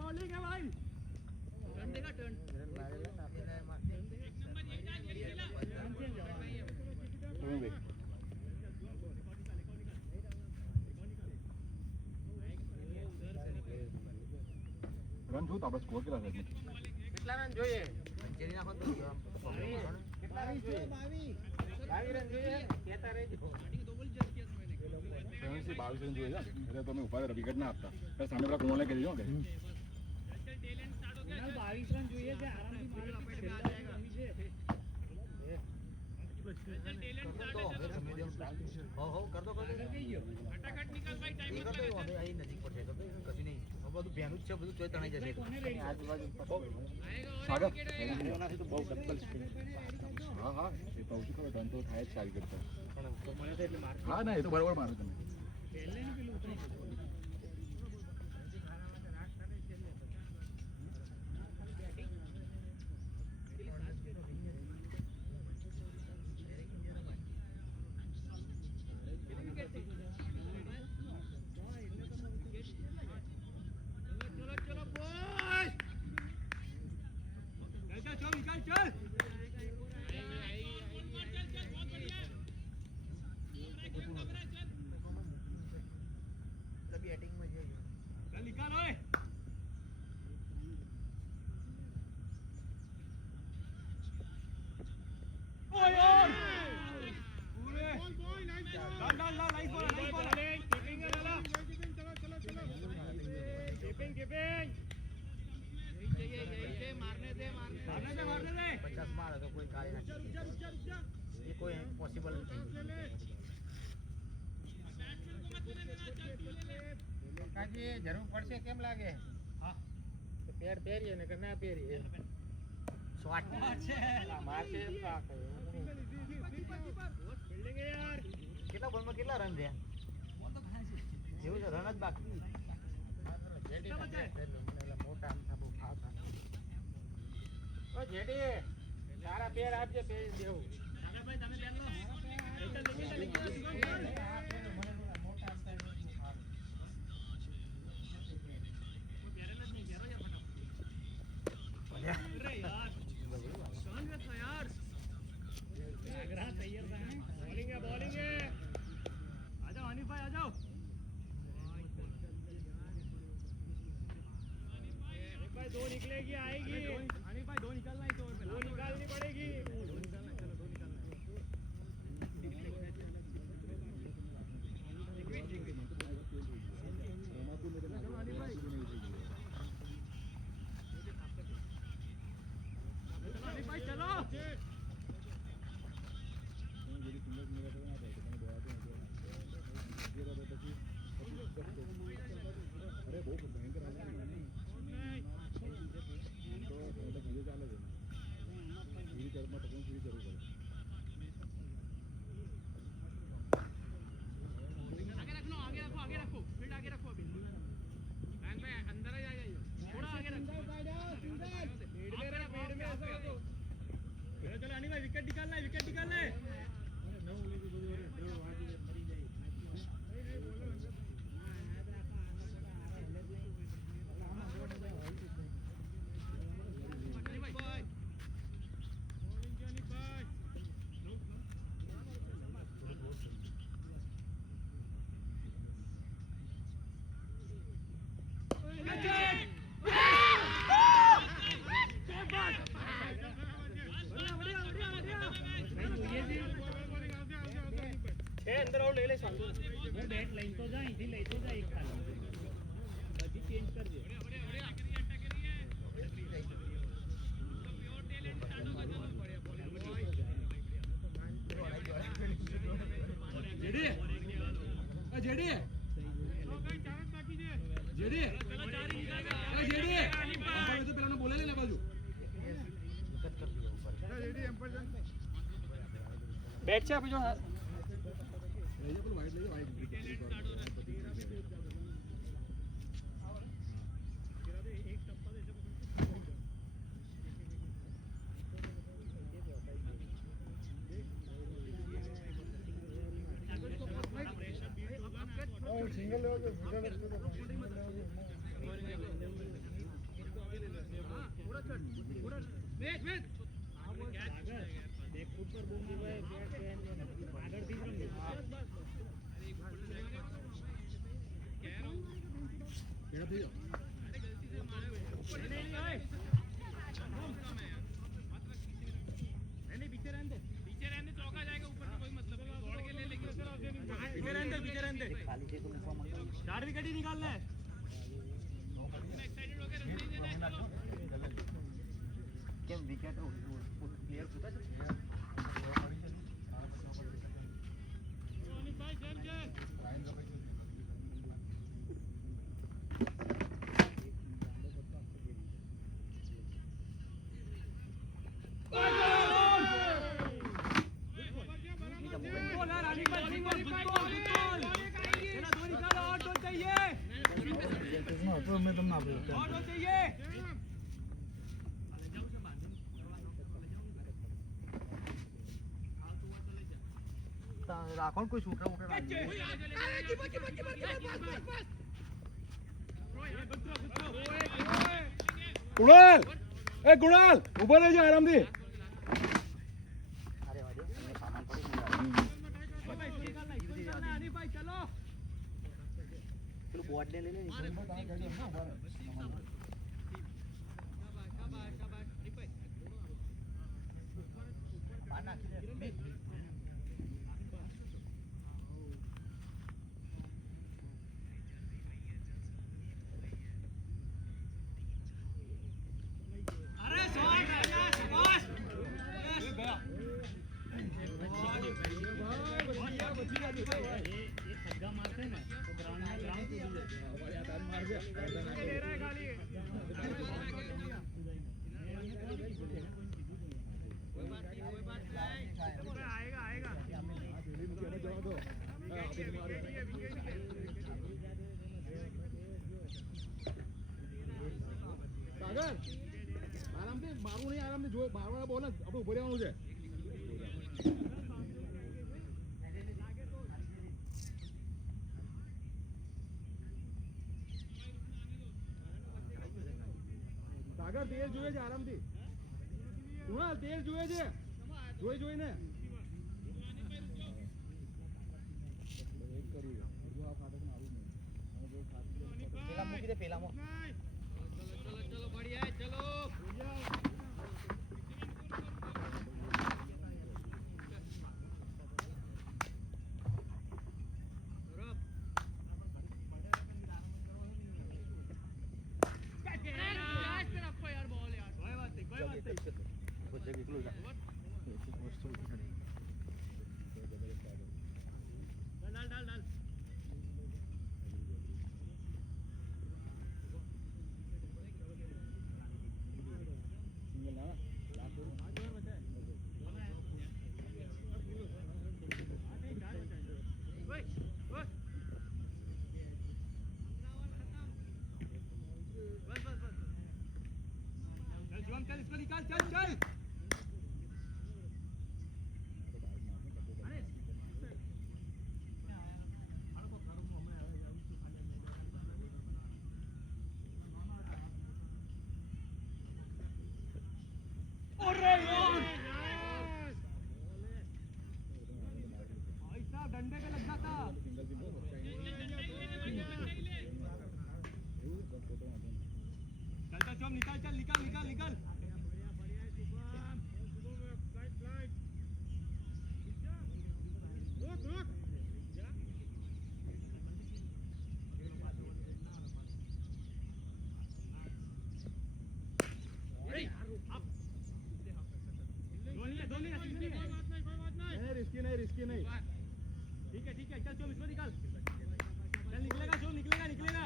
બોલિંગ है भाई टर्न देगा टर्न રન જોયું તો આપણે સ્કોર કેટલા થાય કેટલા રન જોઈએ સેન્ચુરી નાખો તો કેટલા રન જોઈએ 22 રન જોઈએ કહેતા રહેજો 22 રન જોઈએ છે એટલે તમે ઉભા વિકેટ ના આપતા સામે પેલા કોણે કરી દો કે 22 રન જોઈએ છે આરામથી મારી તો હવે તમે જો હો कर दो फटाफट निकल भाई टाइम कर दो હવે અહીં નજીક પડશે તો કશું નહીં હવે બધું ભેનું જ છે બધું તોય તણાઈ જશે આજુબાજુ સાગર એનાથી તો બહુ ડબલ સ્પીડ હા હા એ કહું છું ખરો ધન તો થાય જ સારી કરતા હા ના એ તો બરાબર મારો તમે बैटिंग में जाइए निकाल ओए ओए यार पूरे डाल लाइफ बॉल कीपिंग है डाला कीपिंग ये मारने दे 50 मार तो कोई कार्य नहीं ये कोई पॉसिबल नहीं કાજી જરૂર પડશે કેમ લાગે હા તો પેર પહેરીએ ને કે ના પહેરીએ શોટ છે મારશે કા ફિલ્ડિંગ યાર કેટલા બોલમાં કેટલા રન થયા બોલ તો ખાય છે જેવું છે રન જ બાકી જેડી મોટા આમ બહુ ફાવતા ઓ જેડી તારા પેર આપજે પહેરી દેવું ભાઈ તમે બેન લો अरे यार कौन था यार आगरा तैयार था बॉलिंग है आ जाओ हनीफ भाई आ जाओ हनीफ भाई दो निकलेगी आएगी हनीफ भाई दो निकलना ही तो दो निकालनी पड़ेगी चलो अरे बहुत भयंकर तो चाले सीढ़ी कर मत सीढ़ी जरूर करो आगे रखो फील्ड आगे रखो अभी बैंक में अंदर ही आ जाइए थोड़ा आगे रखो भीड़ में ऐसा हो चलो अनिल भाई विकेट निकालना है अंदर और ले ले साल बैट लाइन तो जा इधर ले तो जा एक खाली बाकी चेंज कर दे जेडी जेडी जेडी जेडी अंपायर तो पहले बोले ले बाजू बैट से अभी जो सिंगल देख फुट पर बूम दिया है बैट पहन आगर दी क्या थी नहीं पीछे रहने दे चौका जाएगा ऊपर से कोई मतलब नहीं दौड़ के ले लेंगे पीछे रहने दे चार विकेट ही निकालना है एक्साइटेड होकर रन नहीं देना કેમ વિકેટ પ્લેયર પૂછા છે ऑटो चाहिए રાખો ને કોઈ છોકરા મોકરા કુણાલ એ કુણાલ ઉભો રહેજો આરામથી પેલું બોર્ડ ને લઈ લે સાગર આરામથી મારું નહીં આરામથી જો બારવાળા બોલે આપણે ઉભો રહેવાનું છે સાગર તેલ જોઈએ છે આરામથી કુણાલ તેલ જોઈએ છે જોઈને પેલા મૂકી દે પેલામાં चलो बढ़िया है चलो चल इसको निकाल चल चल ऐसा डंडे पे लग जाता चल चल निकाल चल निकाल निकाल निकाल रिस्की नहीं ठीक है चल चल इसको निकाल चल निकलेगा जो निकलेगा निकलेगा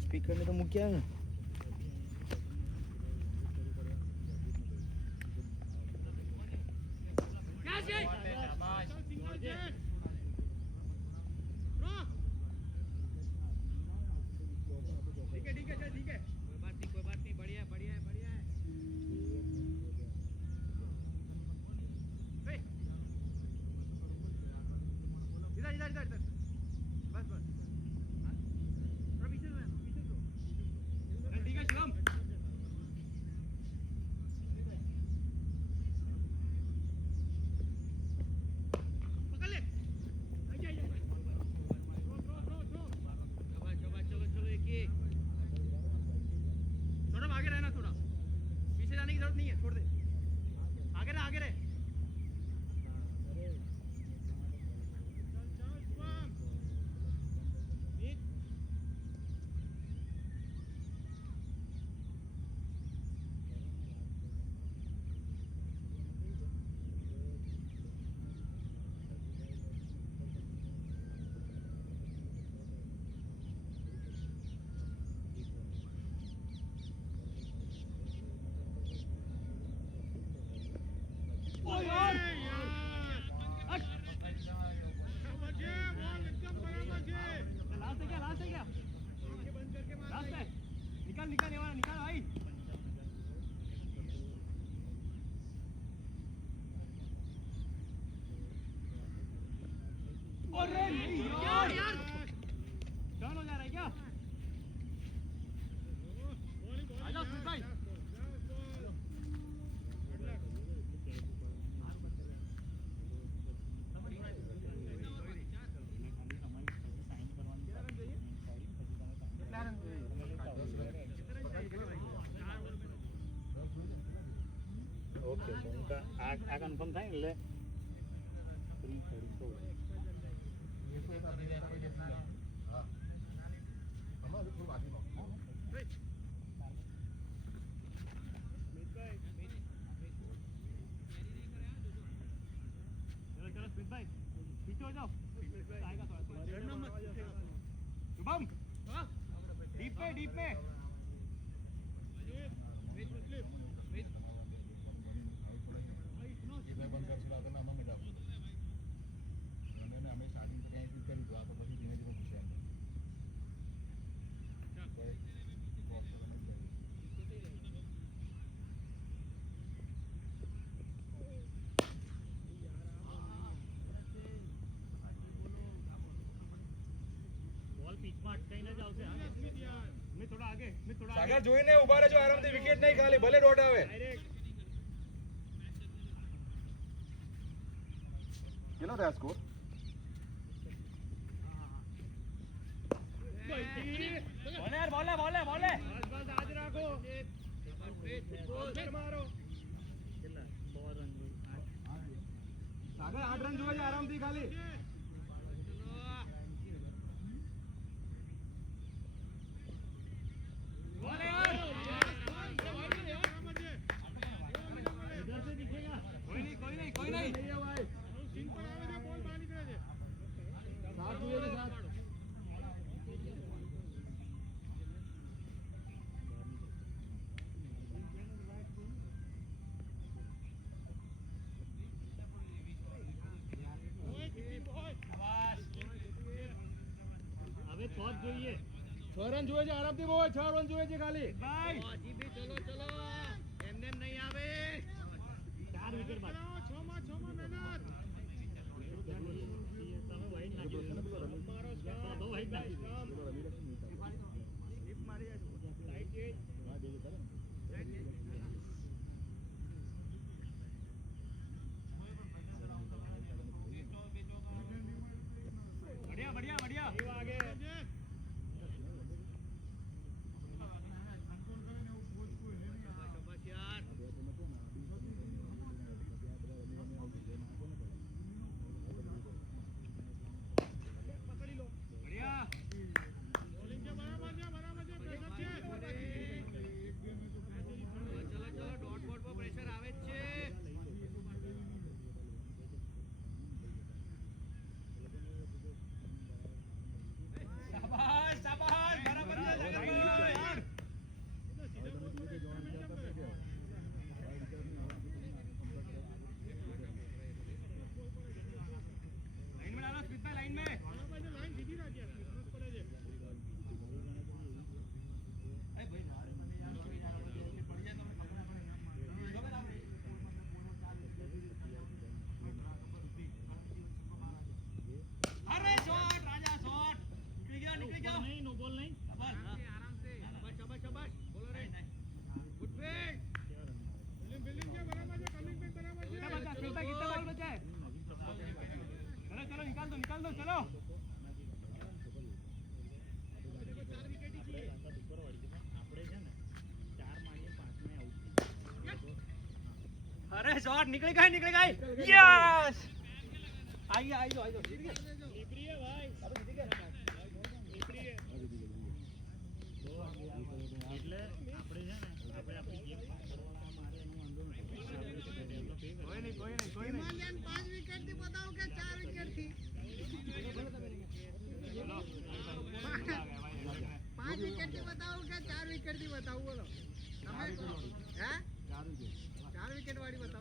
स्पीकर में तो मुक्या है ठीक है कोई बात नहीं बढ़िया बढ़िया है इधर बस थोड़ा पीछे ठीक है शिवम पकड़ ले આ કન્ફર્મ થાય ને એટલે चलो स्मिथ भाई पीछे हो जाओ आएगा थोड़ा शुभम डीप में बॉल पिच में अटकाई ना जाओ से मैं थोड़ा आगे સાગર જોઈને ઉભા રહેજો આરામથી વિકેટ નહીં ખાલી ભલે ડોટ આવે કેટલો થયા સ્કોર बोले बस आज रखो मारो સાગર 8 રન જોવે છે આરામથી ખાલી कोई नहीं सिंह पर आवे છે બોલ બહાર નીકળે છે સાત જોઈએ છે સાત હવે 6 જોઈએ 6 રન જોવે છે આરામથી બોલ 6 રન જોવે છે ખાલી ભાઈ ચલો એમને નહીં આવે 4 વિકેટ બાદ 6 માં મહેનત તમે વાઈડ નાખી મારો સ્કોર બહુ વાઈડ નાખી ટીપ મારી સાઈડ જે बढ़िया आगे निकाल दो चलो अरे शॉट निकल गए यस आई दो लिपरी है भाई लिपरी है એટલે આપણે છે ને આપણે આપણી ગેમ પાછળવાળા મારે એનું વાંધો નથી કોઈ નહીં હિમાલયન 5 વિકેટ થી બતાવો કે 4 વિકેટ થી 5 વિકેટ થી બતાવો કે 4 વિકેટ થી બતાવો બોલો તમે હે 4 વિકેટ વાળી બતાવો